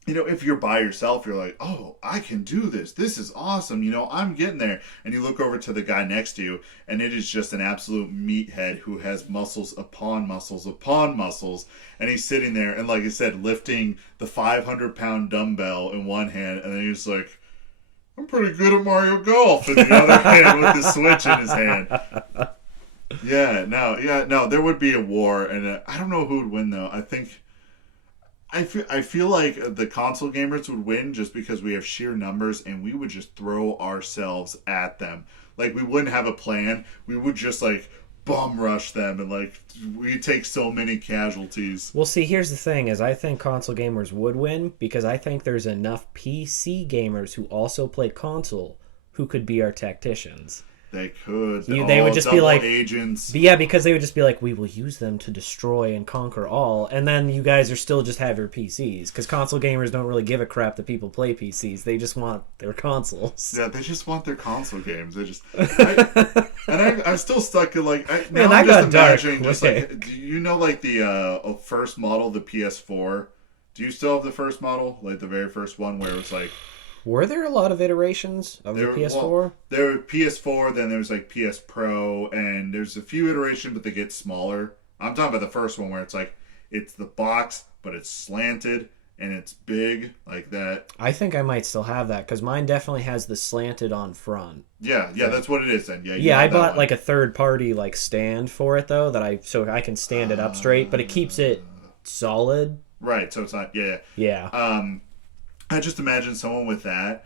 If you're by yourself, you're like, oh, I can do this. This is awesome. I'm getting there. And you look over to the guy next to you, and it is just an absolute meathead who has muscles upon muscles upon muscles. And he's sitting there, and like I said, lifting the 500-pound dumbbell in one hand, and then he's like, I'm pretty good at Mario Golf in the other hand with the Switch in his hand. No, there would be a war, and I don't know who would win though. I feel like the console gamers would win just because we have sheer numbers, and we would just throw ourselves at them. Like, we wouldn't have a plan. We would just like bum rush them, and like we take so many casualties. Well, see, here's the thing: is I think console gamers would win because I think there's enough PC gamers who also play console who could be our tacticians. They could. They would just be like agents. Yeah, because they would just be like, we will use them to destroy and conquer all, and then you guys are still just have your PCs because console gamers don't really give a crap that people play PCs. They just want their consoles. Yeah, they just want their console games. They just. I'm still stuck in like. I got imagining dark just like, do you know like the first model, the PS4? Do you still have the first model, like the very first one, where it was like? Were there a lot of iterations of the PS4? Well, there were PS4, then there was like PS Pro, and there's a few iterations, but they get smaller. I'm talking about the first one where it's like, it's the box, but it's slanted, and it's big, like that. I think I might still have that, because mine definitely has the slanted on front. Yeah, that's what it is then. Yeah, I bought like a third-party like stand for it, though, so I can stand it up straight, but it keeps it solid. Right, so it's not, Yeah. I just imagine someone with that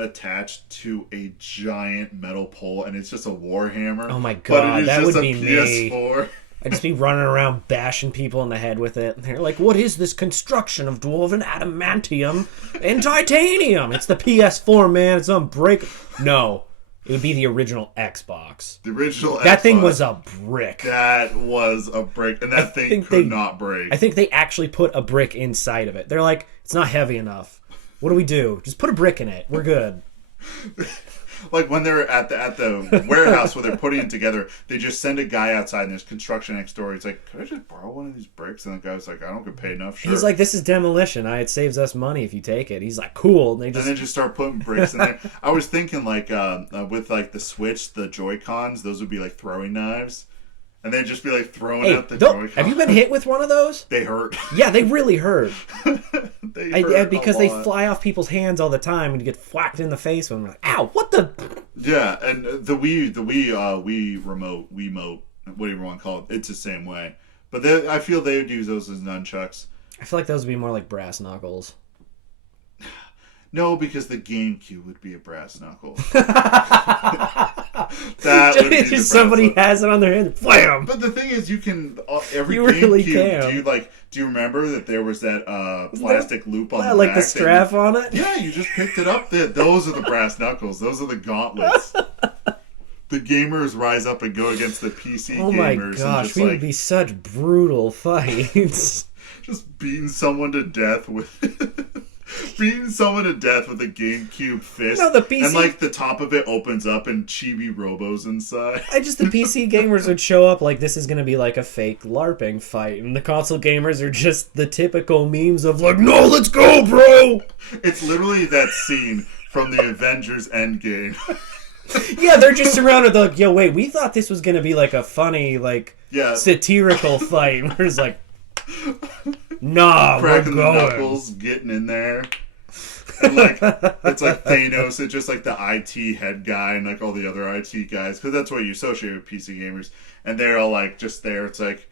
attached to a giant metal pole, and it's just a Warhammer. Oh my god, that would be PS4. me. I'd just be running around bashing people in the head with it. And they're like, what is this construction of dwarven adamantium and titanium? It's the PS4, man. It's unbreakable. No, it would be the original Xbox. The original That Xbox. thing was a brick. That was a brick, and that thing could not break. I think they actually put a brick inside of it. They're like, it's not heavy enough. What do? Just put a brick in it. We're good. Like when they're at the warehouse where they're putting it together, they just send a guy outside and there's construction next door. He's like, could I just borrow one of these bricks? And the guy's like, I don't get paid enough. Sure. He's like, this is demolition. It saves us money if you take it. He's like, cool. And they just start putting bricks in there. I was thinking like with like the Switch, the Joy-Cons, those would be like throwing knives. And they'd just be like throwing at the Joy-Cons. Have you been hit with one of those? They hurt. Yeah, they really hurt. They hurt because they fly off people's hands all the time and you get whacked in the face with them. Like, ow, what the? Yeah, and the Wii remote, Wiimote, whatever you want to call it, it's the same way. But I feel they would use those as nunchucks. I feel like those would be more like brass knuckles. No, because the GameCube would be a brass knuckle. That would be just somebody has it on their hand. Blam! But the thing is, you can every you GameCube. Really can. Do you remember that there was that plastic loop on the like back the strap on it? Yeah, you just picked it up. Those are the brass knuckles. Those are the gauntlets. The gamers rise up and go against the PC gamers. Oh my gosh, we would be such brutal fights. Just beating someone to death with a GameCube fist. No, the PC... And like the top of it opens up and chibi robos inside. The PC gamers would show up like this is going to be like a fake LARPing fight. And the console gamers are just the typical memes of like, no, let's go, bro! It's literally that scene from the Avengers Endgame. Yeah, they're just surrounded like, yo, wait, we thought this was going to be like a funny, like, satirical fight. And we're just like, nah, cracking we're the going. knuckles, getting in there. And like, it's like Thanos, it's just like the IT head guy and like all the other IT guys, because that's what you associate with PC gamers. And they're all like just there. It's like,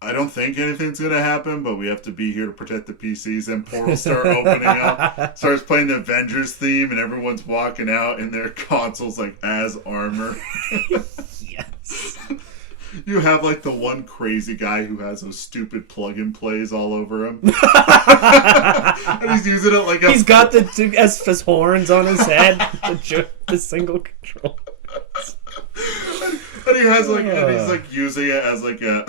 I don't think anything's going to happen, but we have to be here to protect the PCs. And portals start opening up. Starts playing the Avengers theme, and everyone's walking out in their consoles like as armor. Yes. You have like the one crazy guy who has those stupid plug-in plays all over him. And he's using it like he's got the two as horns on his head, the single control. And he has like, and he's like using it as like a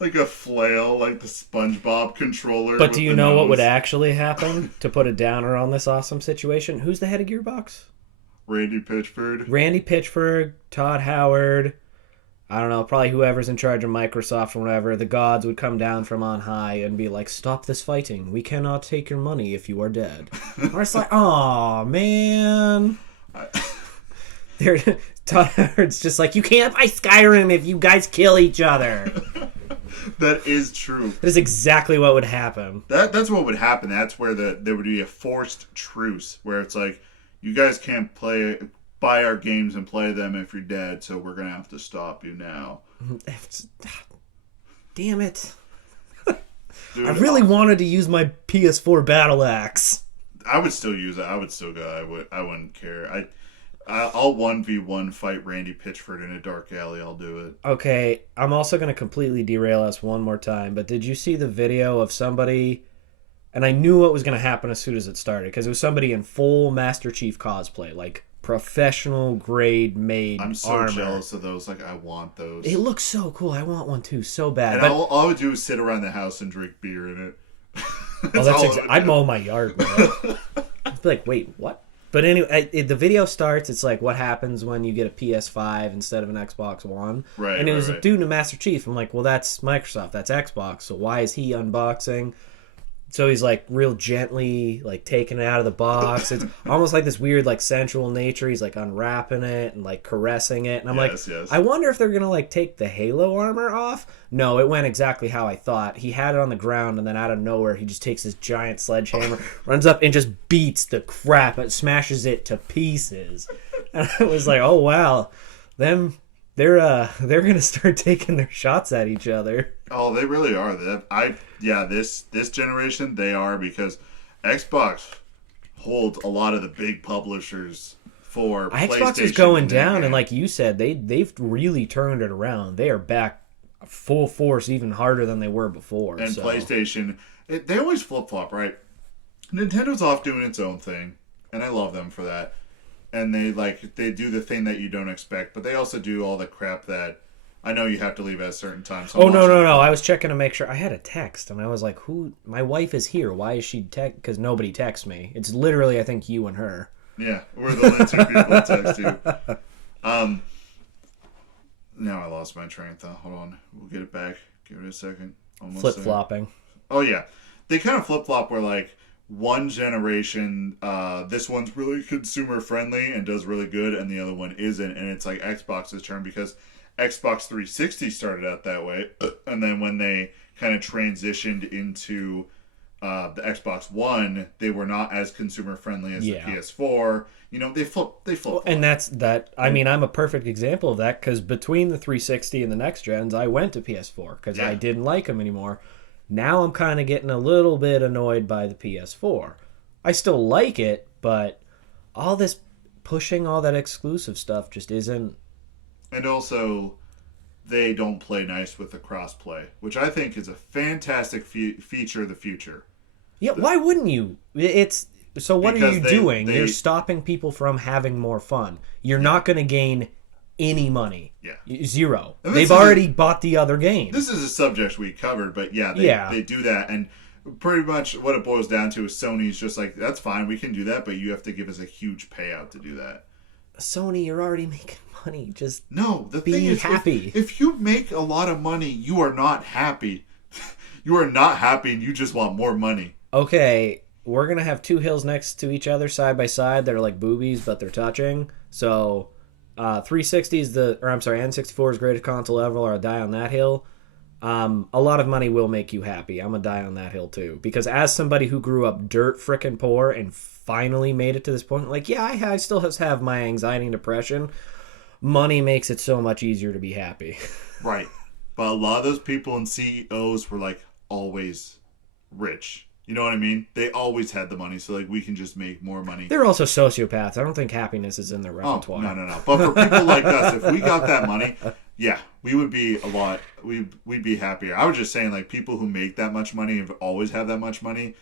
like a flail, like the SpongeBob controller. But do you know what would actually happen to put a downer on this awesome situation? Who's the head of Gearbox? Randy Pitchford. Randy Pitchford, Todd Howard. I don't know, probably whoever's in charge of Microsoft or whatever. The gods would come down from on high and be like, stop this fighting. We cannot take your money if you are dead. Or it's like, aw, man. Todd Howard's just like, you can't buy Skyrim if you guys kill each other. That is true. That is exactly what would happen. That's what would happen. That's where there would be a forced truce where it's like, you guys can't buy our games and play them if you're dead, so we're gonna have to stop you now. Damn it. Dude, I really wanted to use my PS4 battle axe. I would still use it. I would still go. I wouldn't care. I'll 1v1 fight Randy Pitchford in a dark alley. I'll do it. Okay, I'm also going to completely derail us one more time, but did you see the video of somebody, and I knew what was going to happen as soon as it started, because it was somebody in full Master Chief cosplay, like professional grade made I'm so armor. jealous of those. Like, I want those. It looks so cool. I want one too, so bad. And but all I would do is sit around the house and drink beer in it. I'd mow my yard, man. I'd be like, wait, what? But anyway, the video starts. It's like, what happens when you get a PS5 instead of an Xbox One? Right. And it was a dude in Master Chief. I'm like, well, that's Microsoft. That's Xbox. So why is he unboxing? So he's like real gently like taking it out of the box. It's almost like this weird like sensual nature. He's like unwrapping it and like caressing it. And I'm yes. I wonder if they're gonna like take the Halo armor off. No, it went exactly how I thought. He had it on the ground and then out of nowhere he just takes this giant sledgehammer, runs up and just beats the crap and smashes it to pieces. And I was like, oh wow, they're gonna start taking their shots at each other. Oh, they really are. This generation they are, because Xbox holds a lot of the big publishers for Xbox is going down, and like you said, they've really turned it around. They are back full force, even harder than they were before. And so. PlayStation, they always flip flop, right? Nintendo's off doing its own thing, and I love them for that. And they do the thing that you don't expect, but they also do all the crap that I know you have to leave at a certain time. So no! I was checking to make sure. I had a text, and I was like, "Who? My wife is here. Why is she text? Because nobody texts me. It's literally, I think, you and her." Yeah, we're the only two people that text you. Now I lost my train of thought. Hold on, we'll get it back. Give it a second. Flip flopping. Oh yeah, they kind of flip flop where like one generation, this one's really consumer friendly and does really good, and the other one isn't, and it's like Xbox's turn because Xbox 360 started out that way, and then when they kind of transitioned into the Xbox One, they were not as consumer friendly as the PS4. You know, they flip. Well, and that's that. I mean, I'm a perfect example of that because between the 360 and the next gens, I went to PS4 because I didn't like them anymore. Now I'm kind of getting a little bit annoyed by the PS4. I still like it, but all this pushing all that exclusive stuff just isn't. And also, they don't play nice with the crossplay, which I think is a fantastic feature of the future. Yeah, why wouldn't you? It's so. What are you doing? You're stopping people from having more fun. You're not going to gain any money. Yeah, zero. They've already bought the other game. This is a subject we covered, but they do that, and pretty much what it boils down to is Sony's just like, that's fine, we can do that, but you have to give us a huge payout to do that. Sony, you're already making money. Just the be thing is, happy. If you make a lot of money, you are not happy. You are not happy, and you just want more money. Okay, we're gonna have two hills next to each other, side by side. They're like boobies, but they're touching. So, 360 is N64 is greatest console ever. Or I'll die on that hill. A lot of money will make you happy. I'm gonna die on that hill too, because as somebody who grew up dirt frickin' poor and finally made it to this point, like, yeah, I still have my anxiety and depression. Money makes it so much easier to be happy. Right. But a lot of those people and CEOs were like always rich. You know what I mean? They always had the money, so like we can just make more money. They're also sociopaths. I don't think happiness is in their repertoire. Oh, no. But for people like us, if we got that money, yeah, we would be we'd be happier. I was just saying, like, people who make that much money and always have that much money,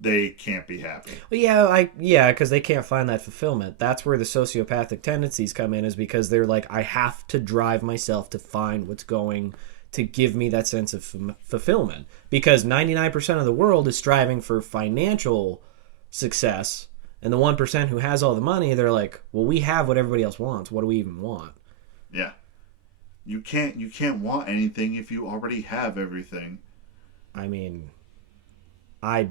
they can't be happy. Well, because they can't find that fulfillment. That's where the sociopathic tendencies come in, is because they're like, I have to drive myself to find what's going to give me that sense of fulfillment. Because 99% of the world is striving for financial success, and the 1% who has all the money, they're like, well, we have what everybody else wants. What do we even want? Yeah. You can't want anything if you already have everything. I mean,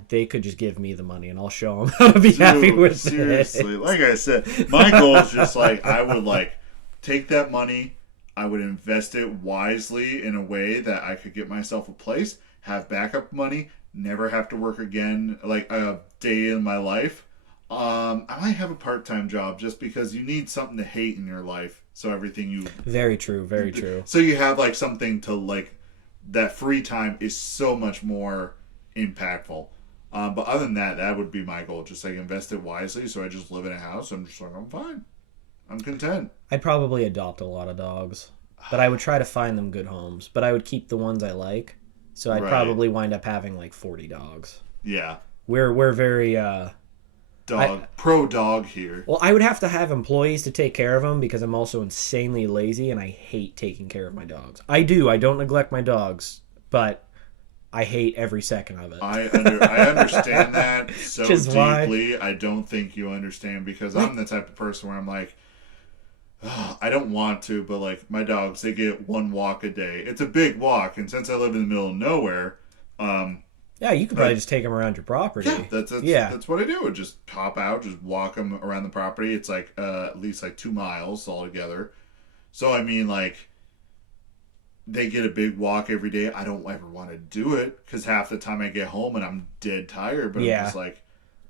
they could just give me the money and I'll show them how to be happy with seriously. Like I said, my goal is just like, I would like take that money, I would invest it wisely in a way that I could get myself a place, have backup money, never have to work again, like a day in my life. I might have a part-time job just because you need something to hate in your life. So everything you... Very true, very true. So you have like something to like... That free time is so much more impactful. But other than that, that would be my goal. Just like invest it wisely so I just live in a house. I'm just like, I'm fine. I'm content. I'd probably adopt a lot of dogs. But I would try to find them good homes. But I would keep the ones I like. So I'd probably wind up having like 40 dogs. Yeah. We're very... pro dog here. Well, I would have to have employees to take care of them because I'm also insanely lazy and I hate taking care of my dogs. I don't neglect my dogs, but I hate every second of it. I understand that so deeply. Why? I don't think you understand because I'm the type of person where I'm like, I don't want to, but like my dogs, they get one walk a day. It's a big walk, and since I live in the middle of nowhere, yeah, you could probably just take them around your property. Yeah, that's what I do. I just hop out, just walk them around the property. It's like at least like 2 miles altogether. So I mean, like, they get a big walk every day. I don't ever want to do it because half the time I get home and I'm dead tired. But I'm just like,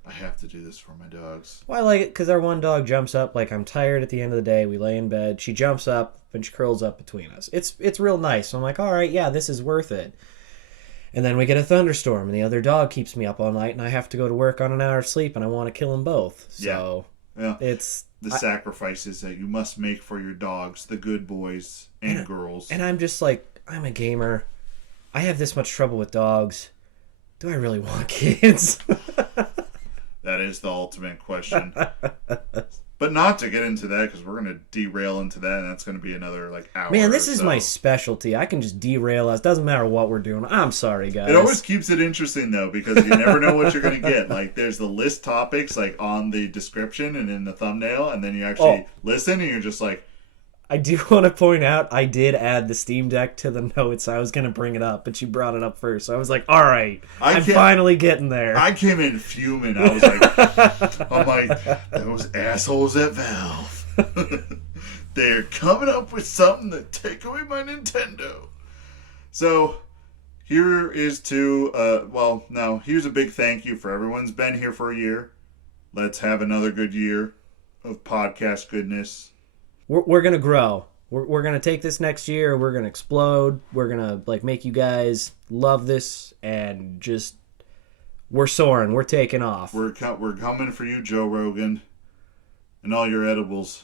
I have to do this for my dogs. Well, I like it because our one dog jumps up. Like, I'm tired at the end of the day. We lay in bed. She jumps up and she curls up between us. It's real nice. So I'm like, all right, yeah, this is worth it. And then we get a thunderstorm, and the other dog keeps me up all night, and I have to go to work on an hour of sleep, and I want to kill them both. So it's... The sacrifices that you must make for your dogs, the good boys and girls. And I'm just like, I'm a gamer. I have this much trouble with dogs. Do I really want kids? That is the ultimate question. But not to get into that, because we're going to derail into that, and that's going to be another, like, hour. Man, this is my specialty. I can just derail us. Doesn't matter what we're doing. I'm sorry, guys. It always keeps it interesting, though, because you never know what you're going to get. Like, there's the list topics, like, on the description and in the thumbnail, and then you actually listen, and you're just like... I do want to point out, I did add the Steam Deck to the notes. I was going to bring it up, but you brought it up first. So I was like, all right, I'm finally getting there. I came in fuming. I was like, I'm like, those assholes at Valve. They're coming up with something to take away my Nintendo. So here is to, here's a big thank you for everyone's been here for a year. Let's have another good year of podcast goodness. We're going to grow. We're going to take this next year. We're going to explode. We're going to like make you guys love this and just we're soaring. We're taking off. We're coming for you, Joe Rogan, and all your edibles.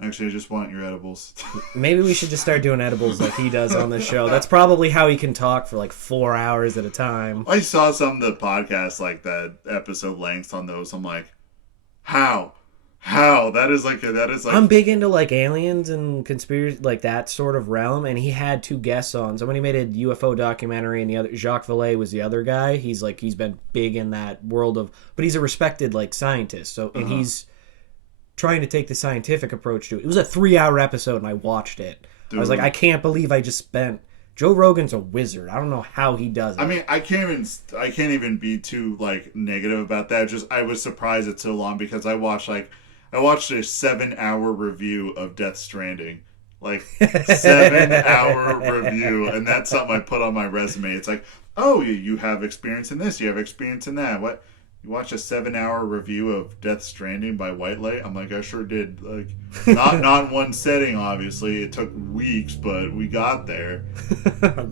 Actually, I just want your edibles. Maybe we should just start doing edibles like he does on this show. That's probably how he can talk for like 4 hours at a time. I saw some of the podcasts like that episode lengths on those. I'm like, how? That is like I'm big into like aliens and conspiracy, like that sort of realm, and he had 2 guests on. So when he made a UFO documentary, and the other Jacques Vallée was the other guy. He's been big in that world of, but he's a respected like scientist. So and he's trying to take the scientific approach to it. It was a 3-hour episode, and I watched it. Dude. I was like, I can't believe I just spent. Joe Rogan's a wizard. I don't know how he does it. I mean, I can't even be too like negative about that. Just I was surprised it's so long because I watched a 7-hour review of Death Stranding. Like, 7-hour review. And that's something I put on my resume. It's like, oh, you have experience in this. You have experience in that. What? You watch a 7-hour review of Death Stranding by White Light? I'm like, I sure did. Like, not in one setting, obviously. It took weeks, but we got there.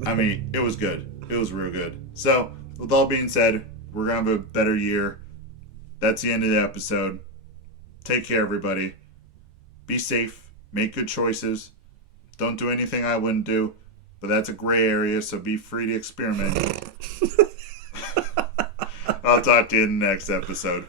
I mean, it was good. It was real good. So, with all being said, we're going to have a better year. That's the end of the episode. Take care, everybody. Be safe. Make good choices. Don't do anything I wouldn't do. But that's a gray area, so be free to experiment. I'll talk to you in the next episode.